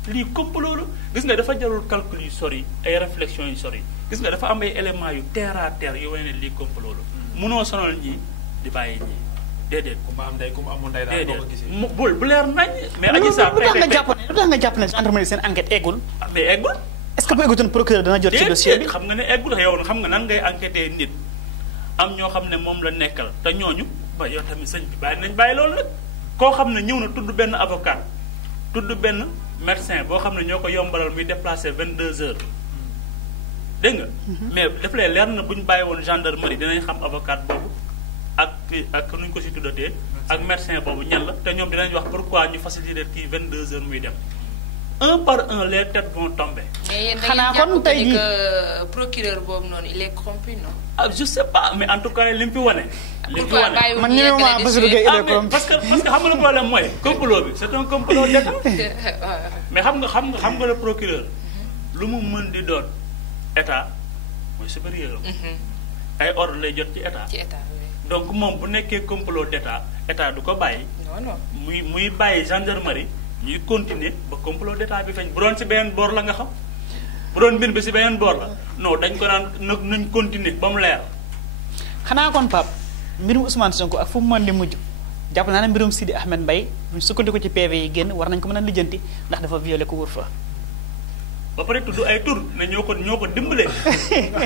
lii complot la gis nga dafa jarul calcul yu sori ay réflexion yu sori gis nga dafa am ay éléments yu terre à terre yu wane ne lii complot la munoo sonal ñii di bàyyi ñii déedéet. ku ma am ndey ku ma amul ndey daal doo ko gisee. bu leer nañ. mais Adji Sarr lu tax nga jàpp ne gendarmerie seen enquête eggul. mais eggul. est-ce que bu eggutoon procureur dana jot ci dossier bi. xam nga ne eggul yow xam nga nan ngay enquêter nit am ñoo xam ne moom la nekkal te ñooñu ba yow tamit sëñ bi bàyyi loolu nag koo xam ne ñëw na tudd benn avocat tudd benn médecin boo xam ne ñoo ko yombalal muy déplacé 22 heures dégg nga. mais daf lay leer na bu ñu bàyyi woon gendarmerie dinañ xam avocat boobu ak nu ñu ko si tuddatee ak médecin boobu ñan la te ñoom dinañ wax pourquoi ñu faciliter kii 22 heures muy dem un par un les têtes vont tomber. xanaa kon tey jii que procureur boobu noonu il est corrompu non. ah je sais pas mais en tout cas li mu fi wane. li mu fi wane man ñu ma Bassirou Gueye il est corrompu parce que xam nga le problème mooy complot bi c'est un complot d'État mais xam nga le procureur lu mu mën di doon état mooy supérieur ay ordre lay jot ci état. donc moom bu nekkee complot état du ko bàyyi. non muy bàyyi gendarmerie ñuy continuer ba complot d'état bi feeñ bu doon ci beneen boor la nga xam bu doon mbir bi ci beneen boor la non dañ ko naan nañ continuer ba mu leer. xanaa kon Pape mbirum Ousmane Sonko ak fu mu mën di mujj jàpp naa ne mbirum Sidi Ahmed Mbaye bu sukkandiku ci PV yi génn war nañ ko mën a lijjanti ndax dafa violé couvre-feu. ba pare tudd ay tur ne ñoo ko dimbalee.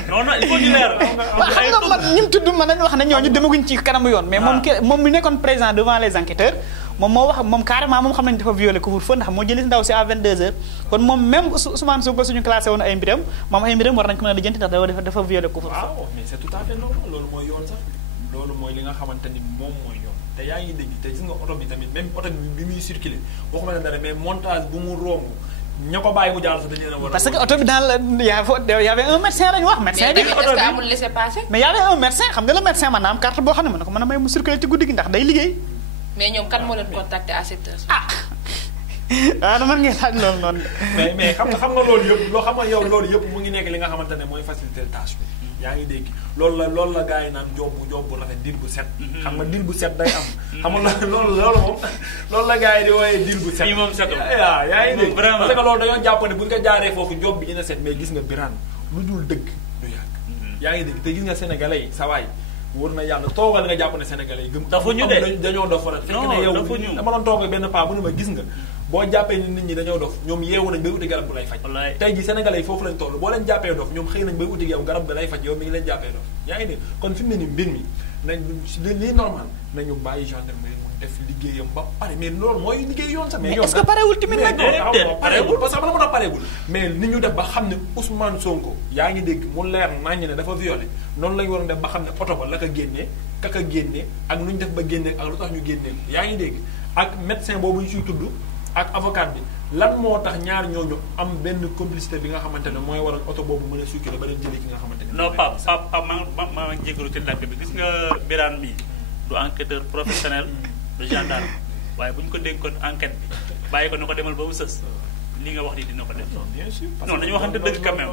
non non il faut ñu leer. xam nga man ñun tudd mën nañu wax ne ñooñu demaguñ ci kanamu yoon. mais moom mi nekkoon présent devant les enquêteurs moom moo wax moom carrément moom xam nañ dafa violé couvre-feu ndax moo jëlee ndaw si à 22h kon moom même Ousmane Sonko suñu classé woon ay mbiram moom ay mbiram war nañ ko mën a lijjanti ndax dafa violé couvre-feu. waaw mais c'est tout à fait normal loolu mooy yoon sax loolu mooy li nga xamante ni moom mooy yoon te yaa ngi dégg te gis nga oto bi tamit même oto bi muy circulé waxuma la dara mais montage bu mu romb ña ko bàyyi mu jaar sax dañu leen war a. parce que oto bi dans la y avait un médecin la ñu wax. médecin bi oto bi amul laissez-passer. mais y avait un médecin xam nga le médecin maanaam carte boo xam ne mën na ko mën a may mu circuler ci guddi gi ndax day liggéey. mais ñoom kan moo leen contacter à cette heure. waaw dama ngeen laaj loolu noonu. mais xam nga loolu yëpp loo xam nga yow loolu yëpp mu ngi nekk li nga xamante ne mooy faciliter tâche bi. yaa ngi dégg loolu la gars yi naan job bu rafet dil bu set. xam nga dil bu set day am. xam nga loolu moom loolu la gars yi di wooyee dil bu set. fii moom setul. waaw yaa ngi dégg vraiment parce que loolu dañoo jàpp ne bu ñu ko jaaree foofu job bi dina set mais gis nga Birane lu dul dëgg du yàgg. yaa ngi dégg te gis nga sénégalais yi sa waay wóor na yàlla toogal nga jàpp ne sénégalais yi gëm. dafa ñu de dañoo dof rek. fekk ne yow dama doon toog benn paa bu ne ma gis nga boo jàppee ni nit ñi dañoo dof ñoom yeewu nañ bay uti garab bu lay faj tey ji sénégalais yi foofu lañ toll boo leen jàppee dof ñoom xëy nañ bay uti yow garab bi lay faj yow mi ngi leen jàppee dof yaa ngi dégg kon fi mu ne ni mbir mi nañ lii normal nañu bàyyi gendarmerie mu def liggéeyam ba pare mais loolu mooy liggéey yoon sax mais est-ce que pareewul tamit nag pareewul parce que xam na mën a pareewul mais ni ñu def ba xam ne Ousmane Sonko yaa ngi dégg mu leer naññ ne dafa violé noonu lañu waroon def ba xam ne oto ba la ko génnee kaka génne ak nu ñu def ba génne ak lu tax ñu génnee ko yaa ngi dégg ak médecin boobu ñu siy tudd ak avocat bi lan moo tax ñaar ñooñu am benn complicité bi nga xamante ne mooy waral oto boobu mën a circuler ba leen jëlee ki nga xamante ne non Pape maa ngi jégalu ci dàkk bi gis nga Birane mi du enquêteur professionnel du gendarme waaye bu ñu ko dénkoon enquête bi bàyyi ko na ko demal ba mu sës li nga wax ni dina ko def bien sûr non dañu waxante dëgg quand même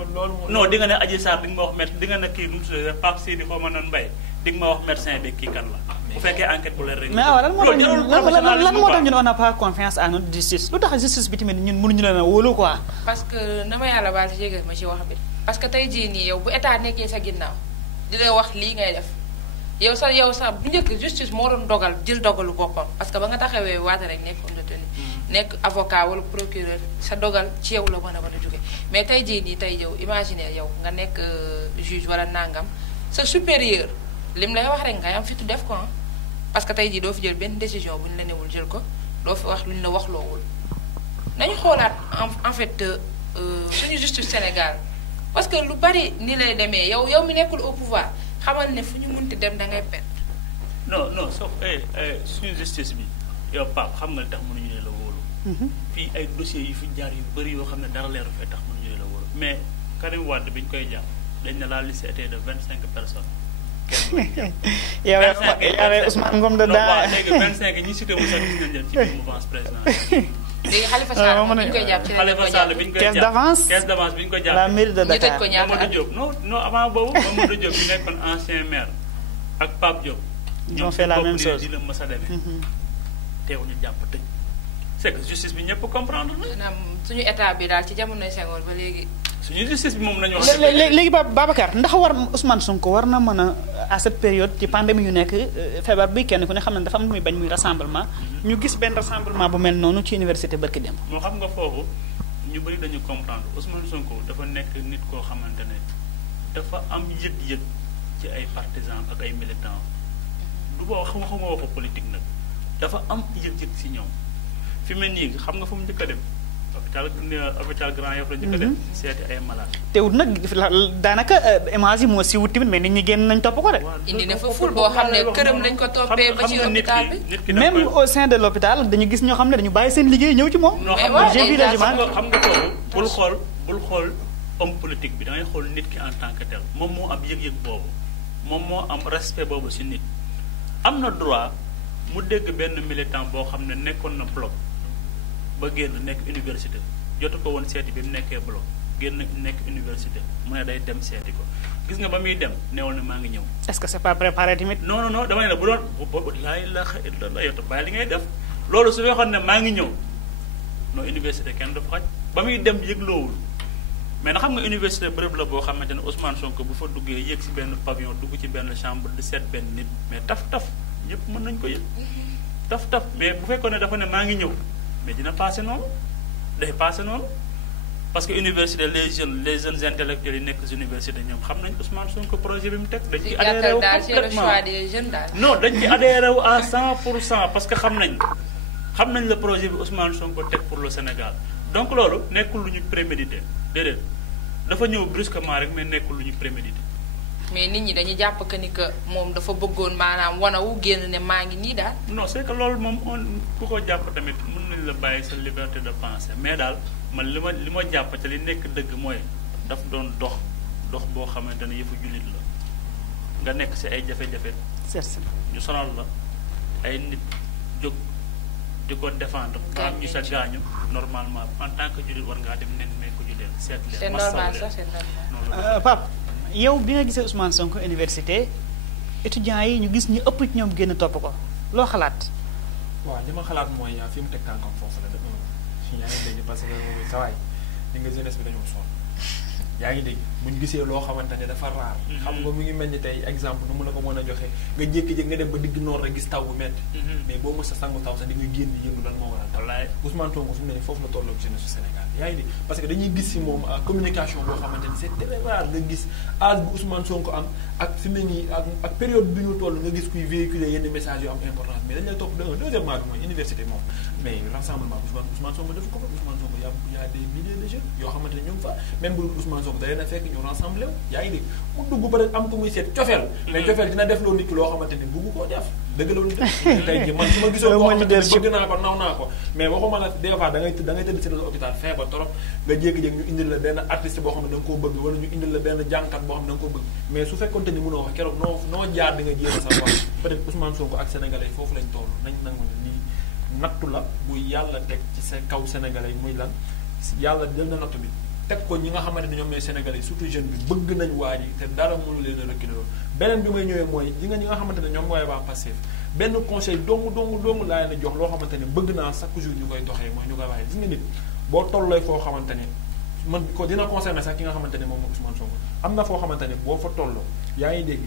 non di nga ne Adji Sarr di nga ma wax médecin di nga ne kii nu mu tuddee Pape Sidi xaw ma noonu Mbaye di nga ma wax médecin bi kii kan la bu fekkee enquête bu leer rek mais waaw lan moo tax ñun on n'a pas confiance à notre justice lu tax justice bi tamit ñun mënuñu leen a wóolu quoi parce que na ma yàlla baal si jégal ma ci wax bi parce que tey jii nii yow bu état nekkee sa ginnaaw di la wax lii ngay def yow sax bu njëkk justice moo doon dogal jël dogalu boppam parce que ba nga taxawee waate rek nekk homme de tenue nekk avocat wala procureur sa dogal ci yow la mën a jóge mais tey jii nii tey yow imaginer yow nga nekk juge wala nangam sa supérieur lim lay wax rek ngay am fitu def ko parce que tey jii doo fi jël benn décision bu ñu la newul jël ko doo fi wax lu ñu la wax loowul nañu xoolaat en fait suñu justice Sénégal parce que lu bari ni lay demee yow mi nekkul au pouvoir xamal ne fu ñu munti dem da ngay perte. non sauf suñu justice bi yow Pape xam nga li tax mënuñu ne la wóolu. fii ay dossiers yu fi jaar yu bëri yoo xam ne dara leeru fee tax mënuñu ne la wóolu mais Karim Wade bi ñu koy jàpp dañ ne la liste était de 25 personnes. yow Ousmane Ngom da daa léegi 25 ñi cité wu sax gis nañ leen ci biir mouvance présidentielle. léegi Khalifa Sall bi ñu koy jàpp ci Khalifa Sall bi ñu koy jàpp caisse d'avance bi ñu koy jàpp la mairie de Dakar Mamadou Diop non avant boobu Mamadou Diop bi nekkoon ancien maire ak Pape Diop. ils ont fait la même chose di la mës a demee. teew ñu jàpp tëj. c'est que justice bi ñëpp comprendre na. maanaam suñu état bi daal ci jamonoy Senghor ba léegi. suñu justice bi moom nañu wax. léegi Babacar ndax war Ousmane Sonko war na mën a à cette période ci pandémie yu nekk feebar bi kenn ku ne xam ne dafa am muy bañ muy rassemblement ñu gis benn rassemblement bu mel noonu ci université barki dem. moo xam nga foofu ñu bëri dañu comprendre Ousmane Sonko dafa nekk nit koo xamante ne dafa am yëg-yëg ci ay partisans ak ay militants du boo xam nga waxu politique nag dafa am yëg-yëg ci ñoom fi mu ne nii xam nga fu mu njëkk a dem. hôpital Grand Yoff la njëkk a dem seeti ay malade teewut nag daanaka image yi moo si wut tamit mais nit ñi génn nañ topp ko de. indi na fa ful boo xam ne këram lañ ko toppee ba ci hôpital bi même au sein de l'hôpital dañu gis ñoo xam ne dañu bàyyi seen liggéey ñëw ci moom. j'ai vu les images xam nga foofu bul xool homme politique bi da ngay xool nit ki en tant que tel moom moo am yëg-yëg boobu moom moo am respect boobu si nit am na droit mu dégg benn militant boo xam ne nekkoon na bloc ba génn nekk université jotu ko woon seeti bi mu nekkee bloc génn nekk université mu ne day dem seeti ko gis nga ba muy dem neewul ne maa ngi ñëw. est-ce que c'est pas préparé tamit. non dama ne la bu doon laay la yotu bàyyi li ngay def loolu su fekkoon ne maa ngi ñëw non université kenn du fa xaj ba muy dem yëgloowul mais na xam nga université bërëb la boo xamante ne Ousmane Sonko bu fa duggee yëg si benn pavillon dugg ci benn chambre di seet benn nit mais taf ñëpp mën nañu ko yëg taf mais bu fekkoon ne dafa ne maa ngi ñëw. mais dina passé noonu day passé noonu parce que université les jeunes intellectuels yi nekk université ñoom xam nañ Ousmane Sonko projet bi mu teg dañ ci adhéré wu complètement non dañ ci adhéré wu à 100% parce que xam nañ le projet bi Ousmane Sonko teg pour le Sénégal donc loolu nekkul lu ñu prémédité déedéet dafa ñëw brusquement rek mais nekkul lu ñu prémédité. mais nit ñi dañuy jàpp que ni que moom dafa bëggoon maanaam wanawu génn ne maa ngi nii daal. non c'est que loolu moom ku ko jàpp tamit mën nañ la bàyyi sa liberté de penser mais daal man li ma jàpp te li nekk dëgg mooy daf doon dox boo xamante ne yëfu jullit la nga nekk ci ay jafe-jafe. ñu sonal la ay nit jóg di ko défendre. am ñu sa gaañu normalement en tant que jullit war ngaa dem nen mais ko jullit seet leen. c'est normal ça c'est normal. Pape. yow bi nga gisee Ousmane Sonko université étudiants yi ñu gis ñu ëpp ci ñoom génn topp ko loo xalaat. waaw li ma xalaat mooy fi mu teg tànkam foofu la de yaa ngi dégg parce que saa waay li nga jeunesse bi dañoo sonn yaa ngi dégg buñ gisee loo xamante ne dafa raar. xam nga mu ngi mel ni tey exemple nu mu la ko mën a joxe nga jékki-jékki nga dem ba digg noor rek gis taw bu métti. mais boo mës a sangu taw sax di nga génn yëngu lan moo waral taw. Ousmane Sonko su mu ne nii foofu la tolloog jeunesse su Sénégal yaa ngi dégg parce que dañuy gis si moom communication boo xamante ni c'est très rare nga gis âge bu Ousmane Sonko am ak fi mu ne nii ak période bi ñu toll nga gis kuy véhiculer yenn messages yu am importance mais dañ lay topp deuxièmement bi mooy université moom mais rassemblement Ousmane Sonko def ko fa Ousmane Sonko y a des milliers de jeunes yoo xamante ne ñu ngi fa même bu Ousmane Sonko da leen a fekk ñu rassemblé yaa ngi dégg mu dugg ba rek am ko muy seet cofeel mais cofeel dina def loo nit ki loo xamante ne bugg koo def dëgg la lu def tey ji man su ma gisoon koo xamante ne bëgg naa ko naw naa ko mais waxuma la des fois da ngay tëdd si réseau hôpital feebar trop nga jékki-jékki ñu indil la benn artiste boo xam ne da nga koo bëgg wala ñu indil la benn jàngkat boo xam ne da nga koo bëgg mais su fekkonte ni mënoo wax keroog noo jaar di nga jéem a savoir peut-être Ousmane Sonko ak sénégalais yi foofu lañ toll nañ nangu ne lii nattu la bu yàlla teg ci sa kaw sénégalais yi muy lan yàlla jël na nattu bi teg ko ñi nga xamante ne ñoom ñooy sénégalais yi surtout jeune bi bëgg nañ waa ji te dara mënu leen a reculer loolu beneen bi may ñëwee mooy ñi nga xamante ne ñoom mooy waa Pastef benn conseil dong laa leen jox loo xamante ne bëgg naa chaque jour ñu koy doxee mooy ñu koy waxee gis nga nit boo tollee foo xamante ne man ko dina concerné sax ki nga xamante ne moom Ousmane Sonko am na foo xamante ne boo fa tolloo yaa ngi dégg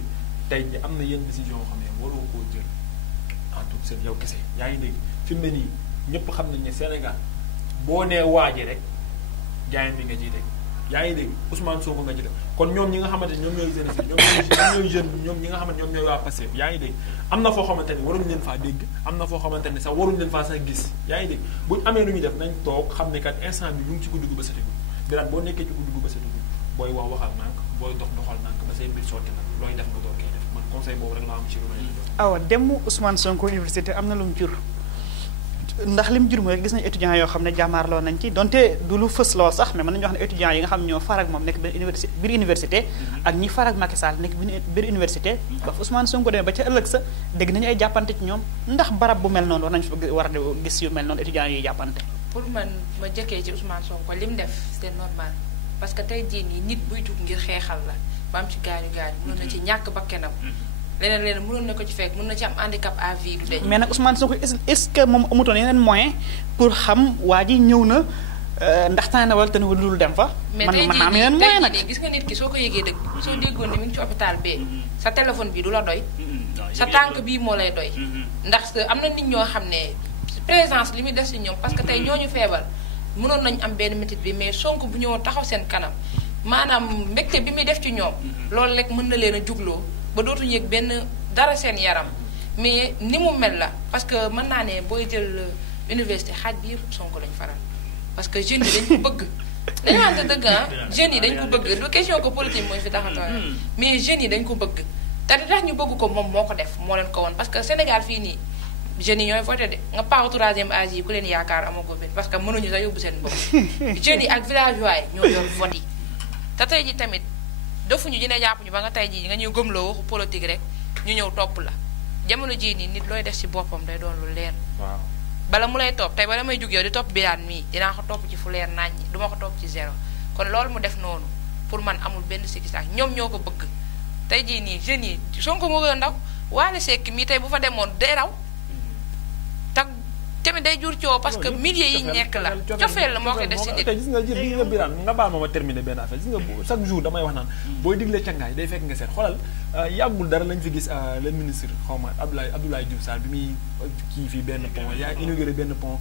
tey ji am na yenn décision yoo xam ne waroo koo jël en tout cas yow kese yaa ngi dégg fi mu ne nii ñëpp xam nañ ne Sénégal boo nee waaji rek jaayam bi nga ciy teg yaa ngi dégg Ousmane Sonko nga ci def kon ñoom ñi nga xamante ne ñoom ñooy jeunesse ñooy jeune ñoom ñi nga xamante ñoom ñooy waa Pastef yaa ngi dégg am na foo xamante ne waruñu leen faa dégg am na foo xamante ne sax waruñu leen faa sax gis yaa ngi dégg buñ amee lu ñuy def nañ toog xam ne kat instant bi ñu ngi ci guddi gu ba setigu biraat boo nekkee ci guddi gu ba setigu booy wax waxal nànk booy doxal nànk ba say mbir sotti nag looy def nga door koy def man conseil boobu rek laa am ci lu may awa dem Ousmane Sonko université am na lu mu jur ndax li mu jur mooy gis nañu étudiants yoo xam ne jàmmaarloo nañ ci donte du lu fës lool sax mais mën nañu wax ne étudiants yi nga xam ne ñoo farag moom nekk biir université ak ñi farag Macky Sall nekk biir université ba fa Ousmane Sonko demee ba ca ëllëg sa dégg nañu ay jàppante ci ñoom ndax barab bu mel noonu war nañu war a gis yu mel noonu étudiants yi jàppante. pour man ma jëkkee ci Ousmane Sonko li mu def c'est normal parce que tey jii nii nit buy jug ngir xeexal la ba am ci gaañu mën na ci ñàkk bakkanam leneen mënoon na ko ci fekk mën na ci am handicap à vie du deñ mais nag Ousmane Sonko est-ce que moom amutoon yeneen moyen pour xam waa ji ñëw na ndax tane na wala te ne dul dem fa. mais tey jii nii gis nga nit ki soo ko yëgee dëgg soo déggoon ne mi ngi ci hôpital bee sa téléphone bi du la doy sa tànk bii moo lay doy ndax am na nit ñoo xam ne présence li muy def si ñoom parce que tey ñooñu feebar mënoon nañu am benn métit bi mais Sonko bu ñëwoon taxaw seen kanam maanaam mbégte bi muy def ci ñoom loolu rek mën na leen a jugloo ba dootuñu yëg benn dara seen yaram mais ni mu mel la parce que mën naa ne booy jël université xaaj bi yëpp Sonko lañu faral parce que jeunes yi dañ ko bëgg dañu wante dëgg jeunes yi dañ ko bëgg du question que politique mooy fi taxatoon mais jeunes yi dañ ko bëgg te li tax ñu bëgg ko moom moo ko def moo leen ko woon parce que Sénégal fii nii jeunes yi ñooy voté de nga paaw troisième âge yi ku leen yaakaar amago benn parce que mënuñu sax yóbbu seen bopp jeunes yi ak villageois yi ñoo yor vote yi te tey ji tamit defuñu dina jàpp ñu ba nga tey jii nga ñuy gëmloo waxu politique rek ñu ñëw topp la jamono jii nii nit looy def ci boppam day doon lu leer. waaw bala mu lay topp tey bala may jug yow di topp Birane mii dinaa ko topp ci fu leer nañ ñi duma ko topp ci zéro kon loolu mu def noonu pour man amul benn sikki saak ñoom ñoo ko bëgg tey jii nii jeunes yi Sonko moo gën a ndaw Wally Seck mii tey bu fa demoon day raw tamit day jur coow parce que milieu yi nekk la cofeel la moo koy def si nit. gis nga Birane nga baal ma terminer benn affaire gis nga chaque jour damay wax naan booy digle cangaay day fekk nga seet xoolal yàggul dara lañ fi gis le ministre xaw ma Abdoulaye Diouf Sarr bi muy kii fii benn pont yaa inauguré benn pont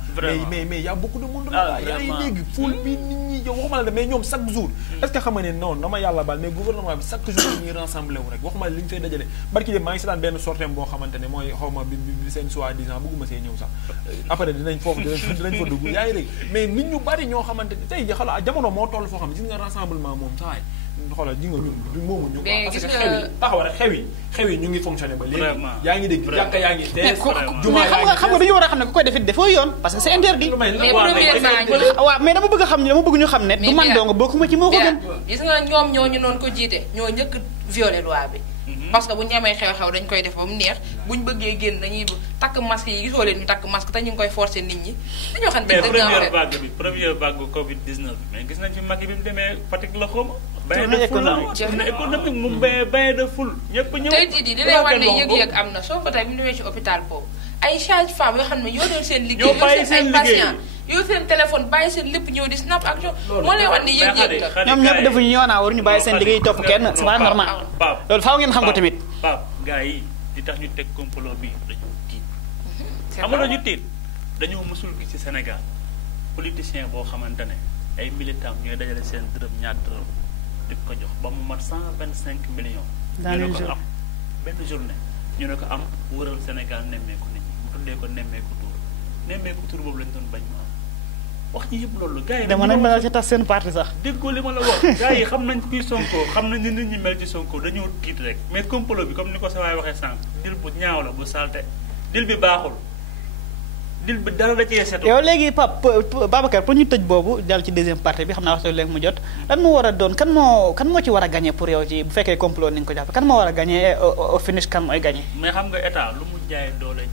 mais y a beaucoup de monde là yaa ngi léegi foule bi nit ñi yow waxuma la mais ñoom chaque jour est-ce que xam nga ne non dama yàlla baal mais gouvernement bi chaque jour ñuy rassemblé wu rek waxuma la li ñu fay dajale barki dem maa ngi seetaan benn sortem boo xamante ne mooy xaw ma bi seen soi-disant bëgguma see ñëw sax après dinañ foofu dinañ fa dugg yaa ngi léegi mais nit ñu bari ñoo xamante ne tey ji xala jamono moo toll foo xam ne gis nga rassemblement moom saay xoolal ji nga ñun moomuñu ko parce que xew yi taxaw rek xew yi ñu ngi fonctionné ba léegi yaa ngi dégg jàkka yaa ngi tees jumaa yaa ngi xam nga dañu war a xam ne ku koy defit defoo yoon parce que c'est interdit waaw mais dama bëgg a xam ne dama bëgg ñu xam ne du man dong bokkuma ci moo ko gën gis nga ñoom ñooñu noonu ko jiite ñoo njëkk violé loi bi parce que bu ñu amee xew-xew dañ koy def ba mu neex bu ñu bëggee génn dañuy takk masque yi gisoo leen ñu takk masque te ñu ngi koy forcer nit ñi dañoo xam ne première vague Covid 19 mais gis nañ fi Macky bi mu demee Fatick la xawma économique mu bain de foule ñëpp ñëw tey jii di lay wan ne yëg-yëg am na soo ko tey bi mu demee ci hôpital boobu ay charge femme yoo xam ne yoo doon seen liggéey yoo seen ay patient yow seen téléphone bàyyi seen lépp ñëw di snap ak moo lay wax ni yëg-yëg la. ñoom ñëpp defuñu ñoonaa waruñu bàyyi seen liggéey topp kenn c'est pas normal. loolu faaw ngeen xam ko tamit. Pape gars yi di tax ñu teg complot bi dañoo tiit. xam nga dañu tiit dañoo mësul gis ci Sénégal politicien boo xamante ne ay militants ñooy dajale seen dërëm ñaar dërëm di ko jox ba mu mat 125 millions. dans ñu une ne ko journée am benn journée ñu ne ko am wëral Sénégal nemmeeku nit ñi mu tuddee ko nemmeeku tur nemmeeku tur boobu lañ doon bañ mu am wax ñi yëpp loolu gars yi. dama nañ ba ci tas seen parti sax. déggoo li ma la wax gars yi xam nañ kuy Sonko xam nañ ni nit ñi mel ci Sonko dañoo tiit rek mais complot bi comme ni ko sa waay waxee sànq dil bu ñaaw la bu salte dil bi baaxul dil bi dara da cee setu. yow léegi Pape Babacar pour ñu tëj boobu jàll ci deuxième partie bi xam naa waxtu léegi mu jot lan moo war a doon kan moo ci war a gagné pour yow ci bu fekkee complot ni nga ko jàpp kan moo war a gagné au finish kan mooy gagné. mais xam nga état lu mu jaay doole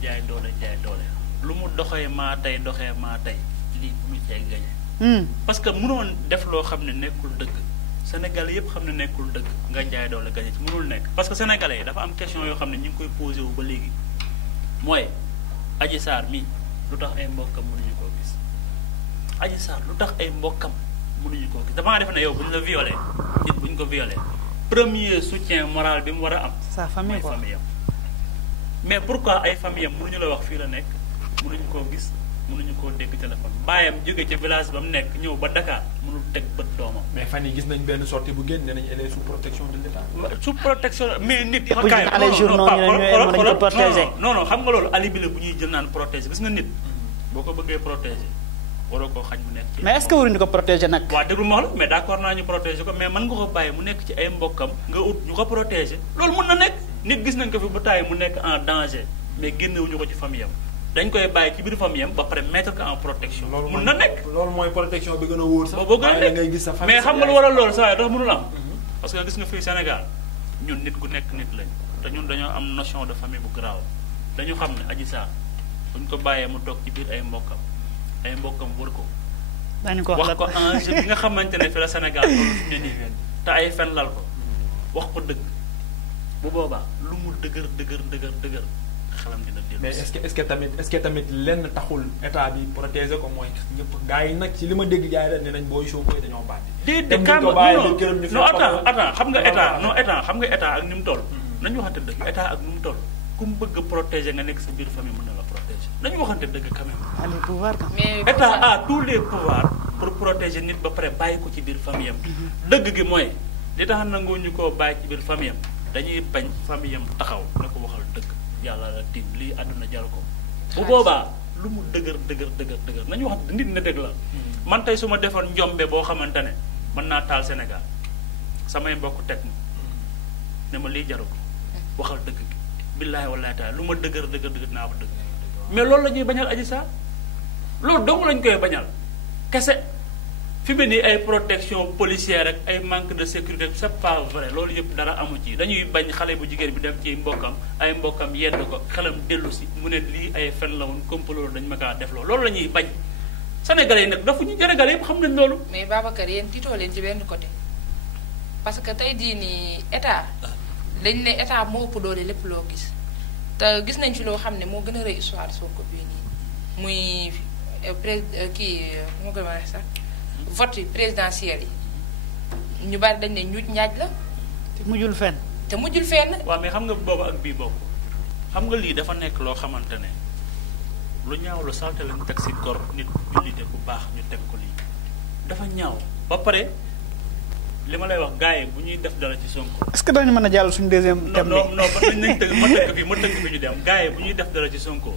lu mu doxee maa tey lii mu cay gagné. parce que mënoon def loo xam ne nekkul dëgg Sénégalais yëpp xam ne nekkul dëgg nga jaay doole gagné ci mënul nekk parce que Sénégalais yi dafa am question yoo xam ne ñu ngi koy posé wu ba léegi mooy Adji Sarr mii lu tax ay mbokkam mënuñu koo gis Adji Sarr lu tax ay mbokkam mënuñu koo gis damaa def ne yow bu ñu la violé nit bu ñu ko violé premier soutien moral bi mu war a am. sa famille mooy quoi famille am mais pourquoi ay famille am mënuñu la wax fii la nekk mënuñu koo gis mënuñu koo dégg téléphone bàyyam jóge ca village ba mu nekk ñëw ba Dakar mënul teg bët doomam. mais fan yi gis nañ benn sortie bu génn nee nañ elle est sous protection de l'État. sous protection mais nit. bu ñu allé journaux ñu ne ko protéger. non xam nga loolu alibi la bu ñuy jël naan protéger gis nga nit boo ko bëggee protéger waroo koo xañ mu nekk ci. mais est-ce que waruñu ko protéger nag. waaw déglu ma wax la mais d'accord naa ñu protéger ko mais mën nga ko bàyyi mu nekk ci ay mbokkam nga ut ñu ko protéger loolu mën na nekk nit gis nañ ko fi bu tàyyi mu nekk en danger mais génnewuñu ko ci famille am dañ koy bàyyi ci biir famille am ba pare mettre ko en protection. mën na nekk loolu mooy protection bi gën a wóor sax. boo gën a nekk ngay gis sa famille mais xam nga lu waral loolu saa dafa mënul am. parce que gis nga fii Sénégal ñun nit ku nekk nit lañ te ñun dañoo am notion de famille bu garaaw dañu xam ne Adji Sarr buñ ko bàyyee mu toog ci biir ay mbokkam wër ko. dañu ko wax ko enjeu bi nga xamante ne fi la Sénégal loolu fi ne nii te ay fen lal ko wax ko dëgg bu boobaa lu mu dëgër xelam dina dellu. mais est-ce que tamit lenn taxul état bi protéger ko mooy ñëpp gars yi nag ci li ma dégg gars yi dañ ne nañ booy Sonko yi dañoo bàyyi. déedéet non attends xam nga état ak ni mu toll. nañu waxante dëgg état ak ni mu toll ku mu bëgg a protéger nga nekk sa biir famille mën na la protéger nañu waxante dëgg quand même. allez pouvoir mais état a tous les pouvoirs pour protéger nit ba pare bàyyi ko ci biir famille am. dëgg gi mooy li tax nangoo ñu koo bàyyi ci biir famille am dañuy bañ famille am taxaw na ko waxal dëgg yàlla la tiim lii àdduna jar ko. bu boobaa lu mu dëgër nañu wax nit na dëgg la. man tey su ma defoon njombe boo xamante ne mën naa taal Sénégal samay mbokk teg ma ne ma lii jaru ko waxal dëgg gi billaahi wallaahi taala lu ma dëgër naa ko dëgg mais loolu la ñuy bañal Adji Sarr loolu dong lañ koy bañal kese fi mu nii ay protection policière rek ay manque de sécurité c'est pas vrai loolu yëpp dara amu ci dañuy bañ xale bu jigéen bi dem ci ay mbokkam yedd ko xelam dellu si mu ne lii ay fen la woon complot dañ ma kaa def loolu la ñuy bañ Sénégalais yi nag dafa ñu Sénégalais yëpp xam nañ loolu. mais Babacar yéen tiitoo leen ci benn côté parce que tey jii nii état dañ ne état moo ëpp doole lépp loo gis te gis nañ fi loo xam ne moo gën a rëy histoire Sonko bii nii muy moo koy wax sax vote présidentiel yi ñu bari dañ ne ñuuj ñaaj la. te mujjul fenn. waaw mais xam nga boobu ak bii bokk xam nga lii dafa nekk loo xamante ne lu ñaaw lu salte lañu teg si gor nit jullite bu baax ñu teg ko lii dafa ñaaw ba pare li ma lay wax gars yi bu ñuy def dara ci Sonko. est-ce que dañu mën a jàll suñu deuxième thème bi non parce que nañ tëgg ma tëgg fi ñu dem gars yi bu ñuy def dara ci Sonko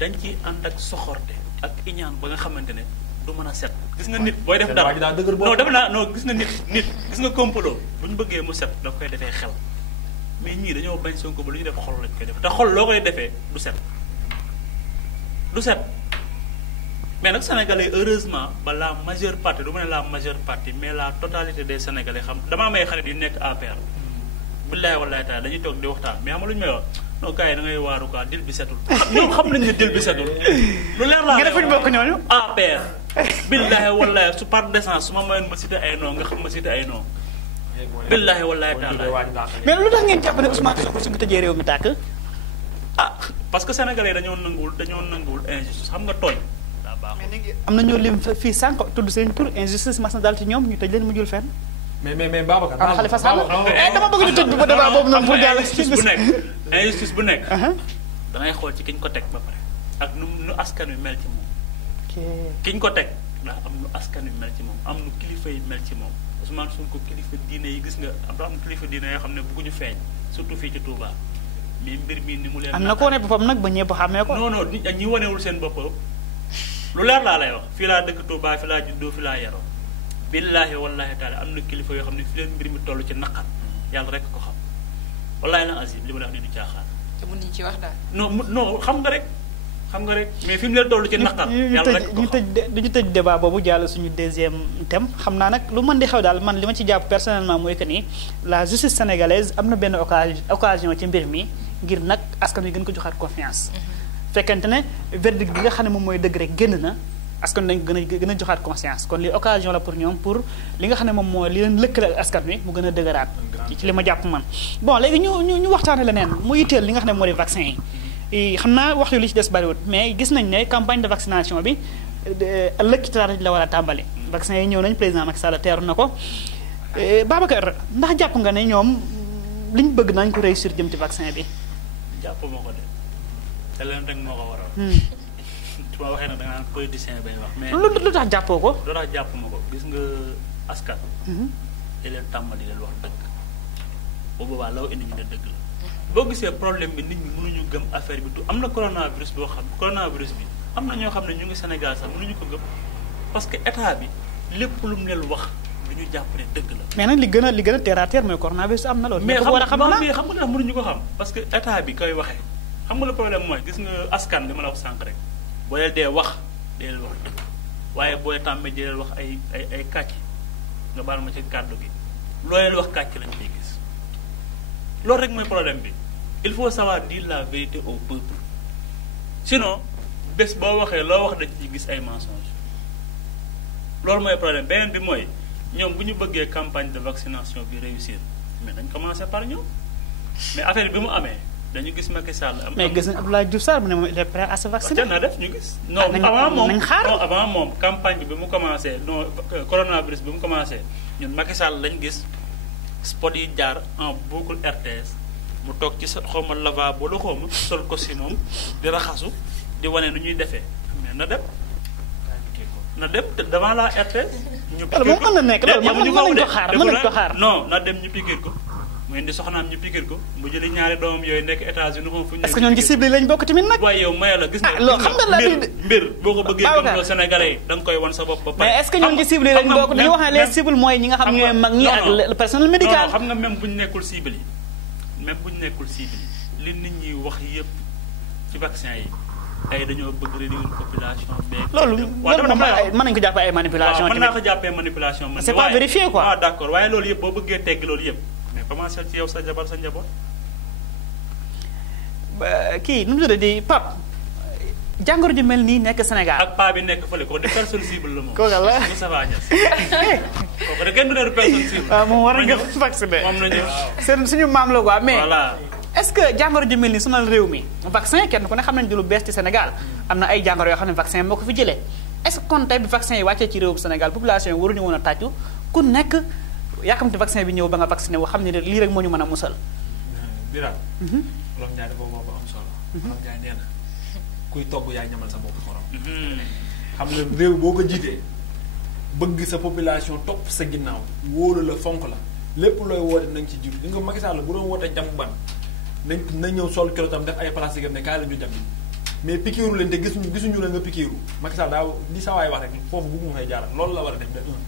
dañ ciy ànd ak soxorte ak iñaan ba nga xamante ne du mën a set gis nga nit booy def dara non def naa non gis nga nit gis nga complot bu ñu bëggee mu set da koy defee xel mais ñii dañoo bañ Sonko ba lu ñu def xol lañ koy def te xol loo koy defee du set mais nag sénégalais heureusement ba la majeure partie du ma ne la majeure partie mais la totalité des sénégalais xam damaa may xarit yu nekk APR billahi wallahi taala dañuy toog di waxtaan mais xam nga lu ñu may wax non gars yi da ngay waaru quoi dil bi setul ñoom xam nañ ne dil bi setul lu leer laa nga defuñ bokk ñooñu APR billahi wallahi su par décence su ma mayoon ma cité ay noom nga xam ma cité ay noom billahi wallahi taala mais lu tax ngeen jàpp ne Ousmane Sonko su ko tëjee réew mi tàkk parce que sénégalais dañoo nanguwul injustice xam nga tooñ daa baaxul. am na ñoo lim fii sànq tudd seen tur injustice mas na daal ci ñoom ñu tëj leen mujjul fenn. mais Babacar. am Khalifa Sall dama bëgg ñu tëj bu débat boobu noonu pour jàll. injustice bu nekk. da ngay xool ci kiñ ko teg ba pare ak nu askan wi mel ci moom. kiñ ko teg daa am nu askan wi mel ci moom am nu kilifa yi mel ci moom Ousmane Sonko kilifa diine yi gis nga am kilifa diine yoo xam ne bëgguñu feeñ surtout fii ci Touba mais mbir mi ni mu leen. am na ko wane boppam nag ba ñëpp xàmmee ko. non non ñi wanewul seen bopp lu leer laa lay wax fii laa dëkk Touba fi laa juddoo fi laa yaroo billaahi wallaahi taala am na kilifa yoo xam ne fi leen mbir mi toll ci naqar yàlla rek ko xam wallaahi la azim li ma la wax ni du caaxaan. te mun nañu ci wax daal. non xam nga rek mais fi mu leen toll ci naqar. yàlla rek ko xam ñu tëj débat boobu jàll suñu deuxième thème xam naa nag lu mën di xew daal man li ma ci jàpp personnellement mooy que ni la justice sénégalaise am na benn occasion ci mbir mi ngir nag askan wi gën ko joxaat confiance. fekkente ne verdict bi nga xam ne moom mooy dëgg rek génn na askan wi dañ gën a joxaat conscience kon li occasion la pour ñoom pour li nga xam ne moom mooy li leen lëkkale askan wi mu gën a dëgëraat. ci li ma jàpp man bon léegi ñu waxtaane leneen mu yitteel li nga xam ne moo di vaccin yi. xam naa waxtu li ci des bariwut mais gis nañ ne campagne de vaccination bi ëllëg ci talaata la war a tàmbali. vaccin yi ñëw nañ président Macky Sall teeru na ko Babacar ndax jàpp nga ne ñoom liñ bëgg nañ ko réussir jëm ci vaccin bi. jàpp ma ko de te leen rek moo ko waral. su ma waxee nag da nga naan politicien bañ wax. mais lu tax jàppoo ko. lu tax jàpp ma ko gis nga askan. di leen tàmbali di leen wax dëgg bu boobaa law indi ñu ne dëgg la. boo gisee problème bi nit ñi mënuñu gëm affaire bi am na coronavirus boo xam coronavirus bi am na ñoo xam ne ñu ngi Sénégal sax mënuñu ko gëm parce que état bi lépp lu mu leen wax du ñu jàpp ne dëgg la. mais nag li gën a terre à terre mooy coronavirus am na loolu. mais war a xam mais xam nga mënuñu ko xam parce que état bi koy waxee xam nga le problème mooy gis nga askan bi ma la wax sànq rek boo leen dee wax dee wax dëgg waaye booy tàmmee di leen wax ay kàcc nga baal ma ci kàddu gi loo leen wax kàcc lañ koy gis loolu rek mooy problème bi. il faut savoir dire la vérité au peuple sinon bés boo waxee loo wax dañ ci gis ay mensonges loolu mooy problème beneen bi mooy ñoom bu ñu bëggee campagne de vaccination bi réussir mais dañ commencer par ñoom mais affaire bi mu amee dañu gis Macky Sall. mais gis nañ Abdoulaye Diouf Sarr mu ne moom il est prêt à se vacciner. na def ñu gis. non avant moom campagne bi mu commencé non coronavirus bi mu commencé ñun Macky Sall lañ gis spot yi jaar en boucle RTS. mu toog ci sa xawma lavabo la xawma sol ko si moom di raxasu di wane nu ñuy defee mais na dem devant la RTS. ñu piquer ko mën na nekk loolu mën nañ ko xaar non na dem ñu piquer ko mu indi soxnaam ñu piquer ko mu jëli ñaari doomam yooyu nekk États-Unis moom fu ñu. est-ce que ñoom ci cible lañ bokk tamit nag. waaye yow maye la gis nga. loo xam nga mbir boo ko bëggee gëmloo Sénégalais yi da nga koy wan sa bopp ba pare. mais est-ce que ñoom ci cible lañ bokk dañuy wax ne les cibles mooy ñi nga xam ñooy mag ñi ak le personnel médical. xam nga même bu ñu nekkul cible yi même bu ñu nekkul cible li nit ñi wax yëpp ci vaccin yi tey dañoo bëgg réduire population beeg. loolu moom mën nañu ko jàppee ay manipulation. mën naa ko jàppee manipulation. c'est pas vérifié quoi. ah d'accord waaye loolu yëpp boo bëggee tegg loolu yëpp mais commencé ci yow sa jabar sa njaboot. kii nu mu tuddee di Pape jàngoro ju mel nii nekk Sénégal. ak paa bi nekk fële ko di personne cible la moom. kooku la Moustapha Niasse. kooku de kenn du ne personne cible. waaw moom war nga vacciné. moom la ñëw seen suñu maam la quoi mais. voilà. est-ce que jàngoro ju mel ni sonal réew mi vaccin kenn ku ne xam nañ du lu bees ci Sénégal am na ay jàngoro yoo xam ne vaccin moo ko fi jëlee est-ce que kon tey bi vaccin yi wàccee ci réewum Sénégal population yi waruñu woon a tàccu ku nekk yàkkamti vaccin bi ñëw ba nga vacciné wu xam ne lii rek moo ñu mën a musal. Birame. loolu ñaari boobu am solo. xam nga nee na kuy togg yaay ñamal sa bopp xorom. xam nga réew boo ko jiitee bëgg sa population topp sa ginnaaw wóolu la fonk la lépp looy woote nañ ci jiitu li nga Macky Sall bu doon woote jam ban na ñëw sol kilo tam def ay plastique ne kaay la ñu jam mais pikiiru leen te gisuñu la nga pikiiru Macky Sall daa li sawaay wax rek foofu bëgg mu fay jaaral loolu la war a def de un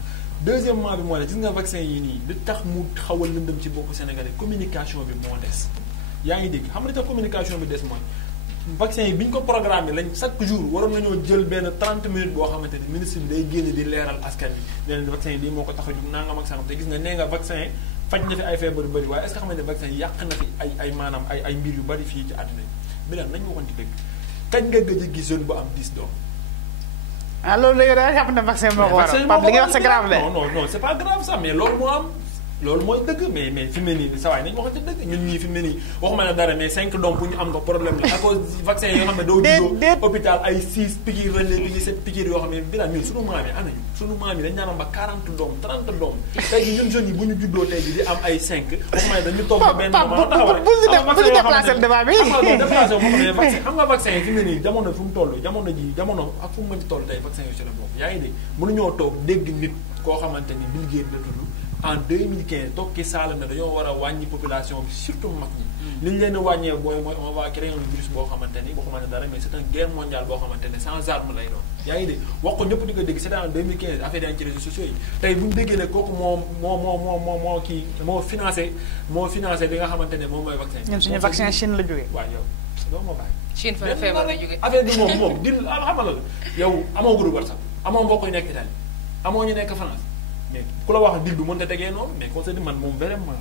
deuxièmement bi mooy ne gis nga vaccin yi nii li tax mu xaw a lëndëm ci boppu Sénégalais communication bi moo des yaa ngi dégg xam nga li tax communication bi des mooy vaccin yi bi ñu ko programmé lañ chaque jour waroon nañoo jël benn 30 minutes boo xamante ni ministre bi day génn di leeral askan bi leen vaccin yi lii moo ko tax a jug nangam ak sangam te gis nga nee nga vaccin faj na fi ay feebar yu bëri waaye est-ce que xam nga ne vaccin yi yàq na fi ay maanaam ay mbir yu bëri fii ci àdduna bi bilan nañu waxoon ci dëgg kañ nga gëj a gis jeune bu am 10 doom. ah loolu la yow daal jàpp na vaccin moo ko waral Pape li ngay wax c'est grave de. non c'est pas grave ça mais loolu moo am loolu mooy dëgg mais fi mu ne nii saa waay nañu waxante dëgg ñun ñii fi mu ne nii waxuma la dara mais 5 doom bu ñu am ko problème la à cause vaccin yoo xam ne doo juddoo hôpital ay 6 piqûres relais piqûres 7 piqûres yoo xam ne bi daal ñun sunu maam yi anañu sunu maam yi dañu naan am ba 40 doom 30 doom tey jii ñun jeunes yi bu ñu juddoo tey jii di am ay 5 waxuma ne dañu toog ba benn moment taxaw rek bu ñu déplacé le débat bi xam nga vaccin yi fi mu ne nii jamono fu mu toll jamono ak fu mu mën ci toll tey vaccin yooyu ci la bokk yaa ngi dégg mënuñoo toog dégg nit koo xamante ni Bill Gates la tudd en 2015 toog ki saalam ne dañoo war a wàññi population bi surtout mag ñi li ñu leen a wàññee booy mooy on va créer un virus boo xamante ni waxuma ne dara mais c'est une guerre mondiale boo xamante ne sans arme lay doon yaa ngi dégg wax ko ñëpp di ko dégg c'était en 2015 affaire yaa ngi ci réseaux sociaux yi tey bu ñu déggee ne kooku moo financé li nga xamante ne moom mooy vaccin ñun suñu vaccin Chine la jógee waaw yow doo ma bàyyi Chine fa feebar la jógee affaire bi moom di xamal la yow amoo groupe WhatsApp amoo mbokk yu nekk Italie amoo ñu nekk France mais ku la wax dil bi mën ta tegee noonu mais conseil di man moom vraiment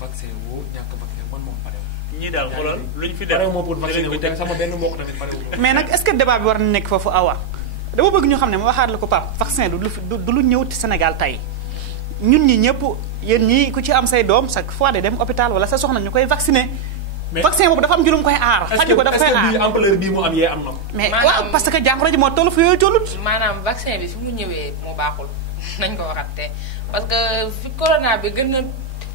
vaccin woo ñàkk vaccin man moom pare ñii daal xoolal luñ fi def pare moo pour vacciner wu te sama benn mbokk tamit pare wu mais nag est-ce que débat bi war na nekk foofu awa dama bëgg ñu xam ne ma waxaat la ko Pape vaccin du lu ñëw ci Sénégal tey ñun ñi ñëpp yéen ñii ku ci am say doom chaque fois de dem hôpital wala sa soxna ñu koy vacciner vaccin boobu dafa am juróom koy aar faju ko dafa koy aar est-ce que bii ampleur bii mu am yee am na ko mais waaw parce que jàngoro ji moo toll fu yooyu tollut maanaam vaccin bi fi mu ñëwee moo baaxul nañ ko waxatte parce que fi corona bi gën na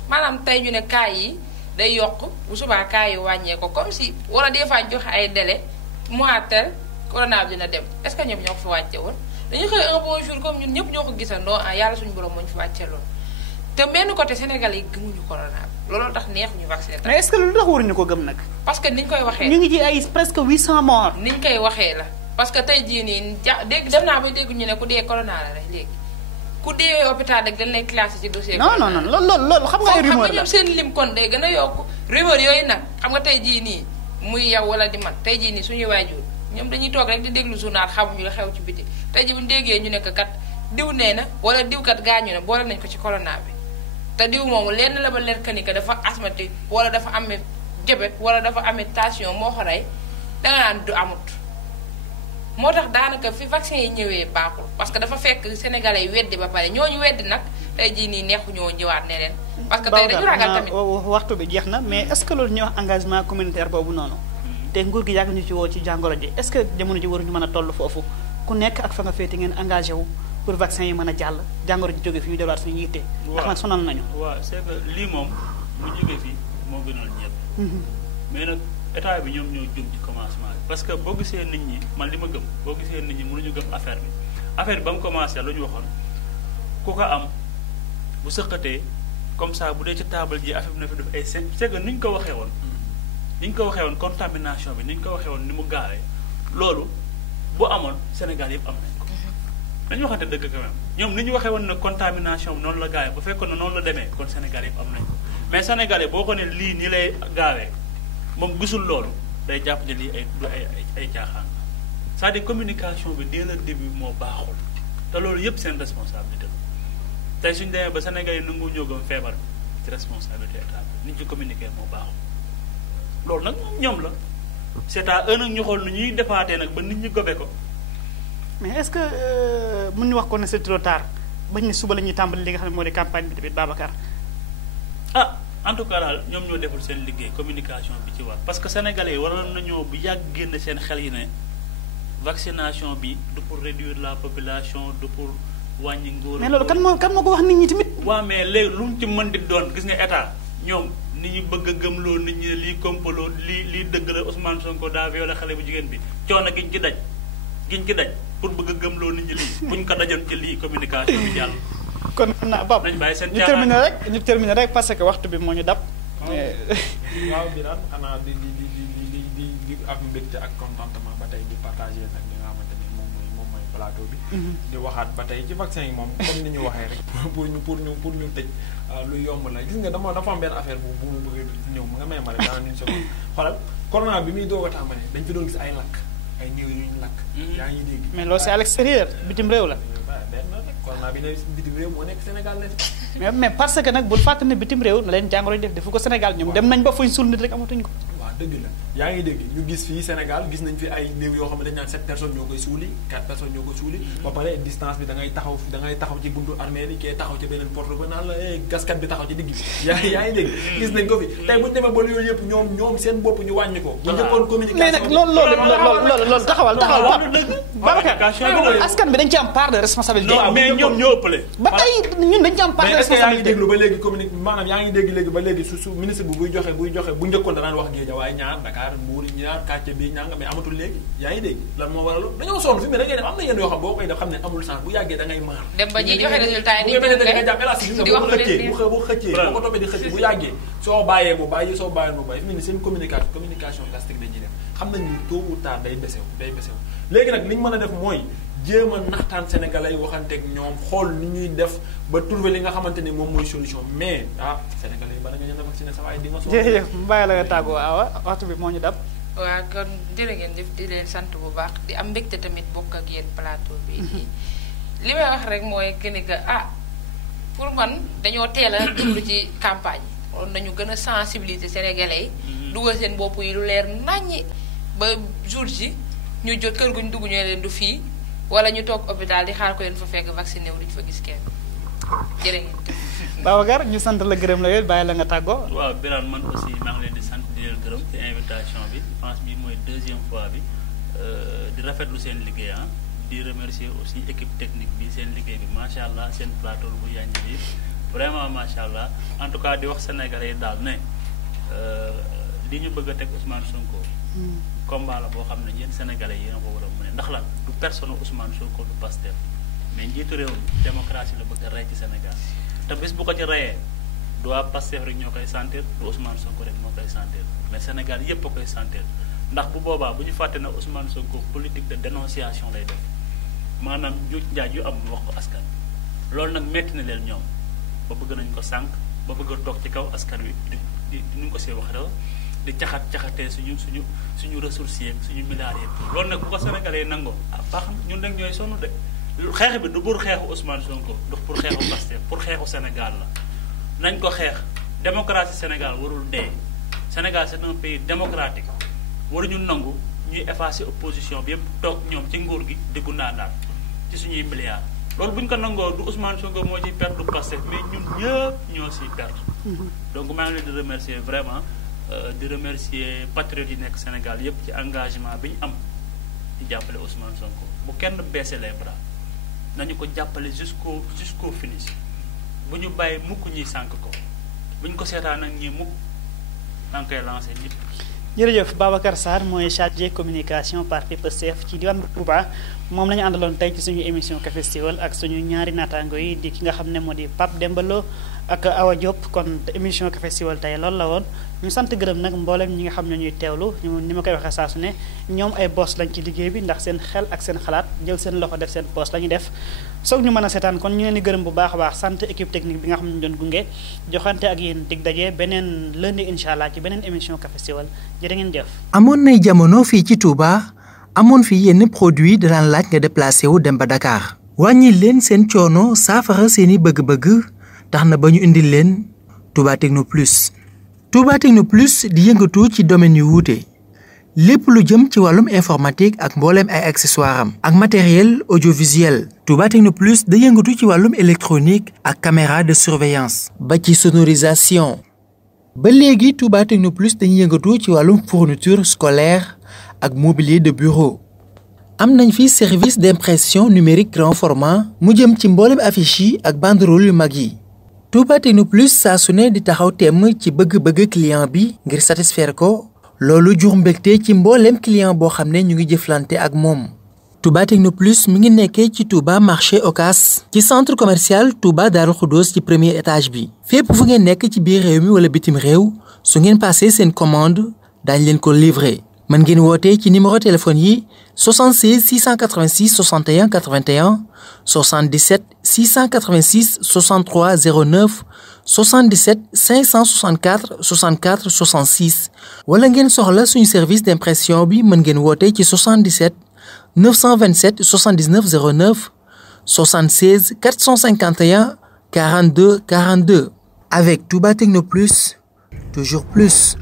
maanaam tey ñu ne cas yi day yokk bu subaa cas yi wàññee ko comme si wala des fois joxe ay délai mois tel corona bi dina dem est-ce que ñoom ñoo ko fi wàcce woon dañu xëy un bon jour comme ñun ñëpp ñoo ko gisandoo ah yàlla suñu borom moo ñu fi wàcce loon te benn côté Sénégal yi gëmuñu corona bi looloo tax neexuñu vacciné mais est-ce que lu tax waruñu ko gëm nag parce que niñ koy waxee ñu ngi ci ay presque 800 morts niñ koy waxee la parce que tey jii nii dégg dem naa ba dégg ñu ne ku dee corona la rek léegi ku dee hôpital rek dañ lay classé ci dossier non loolu xam nga ay rumeur la ñoom seen lim kon day gën a yokk rumeur yooyu nag xam nga tey jii nii muy yow wala di man tey jii nii suñuy waajur ñoom dañuy toog rek di déglu journal xamuñu la xew ci biti tey jii bu ñu déggee ñu ne kat diw nee na wala diw kat gaañu na boole nañ ko ci corona bi te diw moomu lenn la ba leer que ni que dafa asthmatique wala dafa amee diabète wala dafa amee tension moo ko rey danga naan du amut moo tax daanaka fi vaccin yi ñëwee baaxul parce que dafa fekk sénégalais yi weddi ba pare ñooñu weddi nag tey jii nii neexuñoo ñëwaat ne leen parce que tey dañu ragal tamit waxtu bi jeex na mais est-ce que loolu ñuy wax engagement communautaire boobu noonu te nguur gi yàgg ñu ci woo ci jàngoro ji est-ce que jamono ji waruñu mën a toll foofu ku nekk ak fa nga féete ngeen engagé wu pour vaccin yi mën a jàll jàngoro ji jóge fi ñu delluwaat suñu yitte ndax nag sonal nañu waaw c'est que lii moom mu jóge fi moo gënal ñëpp mais nag état bi ñoom ñoo jëm ci commencement bi parce que boo gisee nit ñi man li ma gëm boo gisee nit ñi mënuñu gëm affaire bi ba mu commencé lu ñu waxoon ku ko am bu sëqatee comme ça bu dee ci table ji affaire bi na fi def ay c'est que ni ñu ko waxee woon contamination bi ni ñu ko waxee woon ni mu gaawee loolu bu amoon Sénégal yëpp am nañ ko dañu waxante dëgg quand même ñoom ni ñu waxee woon ne contamination bi noonu la gaawee bu fekkoon ne noonu la demee kon Sénégal yëpp am nañ ko mais Sénégalais boo ko ne lii nii lay gaawee moom gisul loolu day jàpp ne lii ay caaxaan c'est-à-dire communication bi dès le début moo baaxul te loolu yëpp seen responsabilité la tey suñu demee ba Sénégal yi nangu ñoo gëm feebar bi ci responsabilité état bi nit ci communiquer moo baaxul loolu nag moom ñoom la c'est à eux nag ñu xool nu ñuy defaatee nag ba nit ñi gobe ko. mais est-ce que mën ñu wax ko ne c'est trop tard bañ ne suba la ñuy tàmbali li nga xam ne moo di campagne bi tamit Babacar. ah en tout cas daal ñoom ñoo deful seen liggéey communication bi ci war parce que sénégalais yi waroon nañoo bu yàgg génn seen xel yi ne vaccination bi du pour réduire la population du pour wàññi ngóor. mais loolu kan moo ko wax nit ñi tamit. waaw mais léegi lu mu ci mën di doon gis nga état ñoom nit ñi bëgg a gëmloo nit ñi ne lii complot lii dëgg la Ousmane Sonko daa violé xale bu jigéen bi coono giñ ci daj pour bëgg a gëmloo nit ñi lii buñ ko dajoon ci lii communication bi jàll. kon xam naa Bab nañ bàyyi seen ñu terminer rek parce que waxtu bi moo ñu dab. waaw Birane xanaa di ak mbégte ak contentement ba tey di partager nag li nga xamante ni moom mooy plateau bi. di waxaat ba tey ci vaccin yi moom comme ni ñu waxee rek pour ñu tëj lu yomb la gis nga dafa am benn affaire bu mu bëgg ñëw mu nga may ma rek dans une seconde xoolal corona bi muy doog a tàmbali dañ fi doon gis ay lakk ay néew yu ñu lakk. yaa ngi dégg. mais loolu c'est à l'extérieur bitim réew la. corona bi ne bitim réew moo nekk Sénégal la mais parce que nag bul fàttali ne bitim réew na leen jàngoro def defu ko Sénégal ñoom dem nañ ba fuñ sul nit rek amatuñ ko. waaw dëgg la yaa ngi dégg ñu gis fii Sénégal gis nañ fi ay néew yoo xam ne dañ naan 7 personnes ñoo koy suuli 4 personnes ñoo koy suuli ba pare distance bi da ngay taxaw ci buntu armée yi kee taxaw ci beneen porte ba naan la gaskat bi taxaw ci digg bi yaa ngi dégg gis nañ ko fi tey bu ñu demee ba yooyu yëpp ñoom seen bopp ñu wàññi ko bu njëkkoon communication mais nag loolu taxawal Babacar askan bi dañ ci am part de responsabilité mais ñoom ñoo ëppale ba tey ñun dañ ci am part de responsabilité yaa ngi déglu ba léegi maanaam yaa ngi dégg léegi ba léegi su ministre bi buy joxe bu njëkkoon danaan wax Guédiawaye ñaar Dakar Mbour ñaar quartier bi ñaar nga mais amatul léegi yaa ngi dégg lan moo waral dañoo sonn fi mais da ngay def am na yenn yoo xam boo koy def xam ne amul sens bu yàggee da ngay maar dem ba ñuy joxe résultat yi nga jàpp élastique bu xëccee boo ko toppee di xëccee bu yàggee soo bàyyee mu bàyyi soo bàyyee mu bàyyi fi mu ne seen communication plastique dañuy def xam nañ ni tôt ou tard day besew léegi nag li ñu mën a def mooy jéem a naxtaan sénégalais yi waxanteeg ñoom xool ni ñuy def ba trouver li nga xamante ni moom mooy solution mais sénégalais yi bala nga ñëw a vacciné sa waaye di nga so jërëjëf bàyyi la nga tàggoo Awa waxtu bi moo ñu dab waaw kon jërë ngeen jëf di leen sant bu baax di am mbégte tamit bokk ak yéen plateau bi li may wax rek mooy que ni que pour man dañoo teel a jublu ci campagne yi nañu gën a sensibiliser sénégalais yi dugal seen bopp yi lu leer naññi ba jour ji ñu jot kër guñ dugg ñu leen du fii wala ñu toog hôpital di xaar ko leen fa fekk vacciné wu duñ fa gis kenn jërë ngeen Babacar ñu sant la gërëm la yooyu bàyyi la nga tàggoo waaw Birane man aussi maa ngi leen di sant di leen gërëm ci invitation bi je pense bi mooy 2e fois bi di rafetlu seen liggéey di remercier aussi équipe technique bi seen liggéey bi macha allah seen plateau bu yàññi bi vraiment macha allah en tout cas di wax sénégalais yi daal ne li ñu bëgg a teg Ousmane Sonko combat la boo xam ne yéen sénégalais yi yéen a ko war a mën ndax lan du personne Ousmane Sonko du Pastef mais njiitu réew mi démocratie la bëgg a rey ci Sénégal te bés bu ko ci reyee du waa Pastef rek ñoo koy sentir du Ousmane Sonko rek moo koy sentir mais Sénégal yépp a koy sentir ndax bu boobaa bu ñu fàtte ne Ousmane Sonko politique de dénonciation lay def maanaam njuuj njaaj yu am wax ko askan loolu nag metti na leen ñoom ba bëgg nañ ko sànq ba bëgg a toog ci kaw askan wi di nu ko see wax rew di caxatee suñu ressources yeeg suñu milliards yeeg loolu nag bu ko Sénégalais yi nangoo baax ñun nag ñooy sonn de xeex bi du pour xeexu Ousmane Sonko du pour xeexu Pastef pour xeexu Sénégal la nañ ko xeex démocratie Sénégal warul dee Sénégal c'est un pays démocratique waruñu nangu ñuy effacer opposition bi yëpp toog ñoom ci nguur gi di gundaandaat ci suñuy milliards loolu bu ñu ko nangoo du Ousmane Sonko moo ciy perte du Pastef mais ñun ñëpp ñoo siy perte donc maa ngi leen di remercier vraiment di remercier patriotes yi nekk Sénégal yëpp ci engagement bi ñu am di jàppale Ousmane Sonko bu kenn baisser les bras nañu ko jàppale jusqu'au finish bu ñu bàyyi mukk ñuy sànk ko bu ñu ko seetaan nag ñi mukk na nga koy lancé nit. jërëjëf Babacar Sarr mooy chargé communication parti Pastef ci diwaan Touba moom la ñu àndaloon tey ci suñu émission Café Siweul ak suñu ñaari naataango yi di ki nga xam ne moo di Pape Demba Lo ak Awa Diop kon émission Café Siweul tey loolu la woon ñu sant gërëm nag mboolem ñi nga xam ne ñuy teewlu ñu ni ma koy waxee saa su ne ñoom ay boss lañ ci liggéey bi ndax seen xel ak seen xalaat jël seen loxo def seen poste la ñuy def soog ñu mën a seetaan kon ñu leen di gërëm bu baax a baax sant équipe technique bi nga xam ne ñu doon gunge joxante ak yéen dig daje beneen lundi incha allah ci beneen émission Café Siweul jërë ngeen jëf. amoon nay jamono fii ci Touba amoon fi yenn produit daan laaj nga déplacé wu dem ba Dakar wàññi leen seen coono saafara seeni bëgg-bëgg tax na ba ñu indil leen Touba Techno Plus. Touba Techno Plus di yëngatu ci domaine yu wuute lépp lu jëm ci wàllum informatique ak mbooleem ay accessoires am ak matériel audiovisuel. Touba Techno Plus da yëngatu ci wàllum électronique ak caméra de surveillance ba ci sonorisation. ba léegi Touba Techno Plus dañuy yëngatu ci wàllum fourniture scolaire ak mobilier de bureau. am nañ fi service d'impression numérique grand format mu jëm ci mboolem affiche yi ak banderole yu mag yi. Touba Techno Plus saa su ne di taxaw temm ci bëgg-bëgg client bi ngir satisfaire ko loolu jur mbégte ci mbooleem client boo xam ne ñu ngi jëflante ak moom. Touba Techno Plus mi ngi nekkee ci Touba marché Ocass ci centre commercial Touba Darou Khoudoss ci premier étage bi. fépp fu ngeen nekk ci biir réew mi wala bitim réew su ngeen passé seen commande daañ leen ko livrer. mën ngeen woote ci numéro téléphone yi 76 686 61 81 77 686 63 09 77 564 64 66 wala ngeen soxla suñu service d'impression bi mën ngeen woote ci 77 927 79 09 76 451 42 42 avec Touba Techno Plus, toujours plus.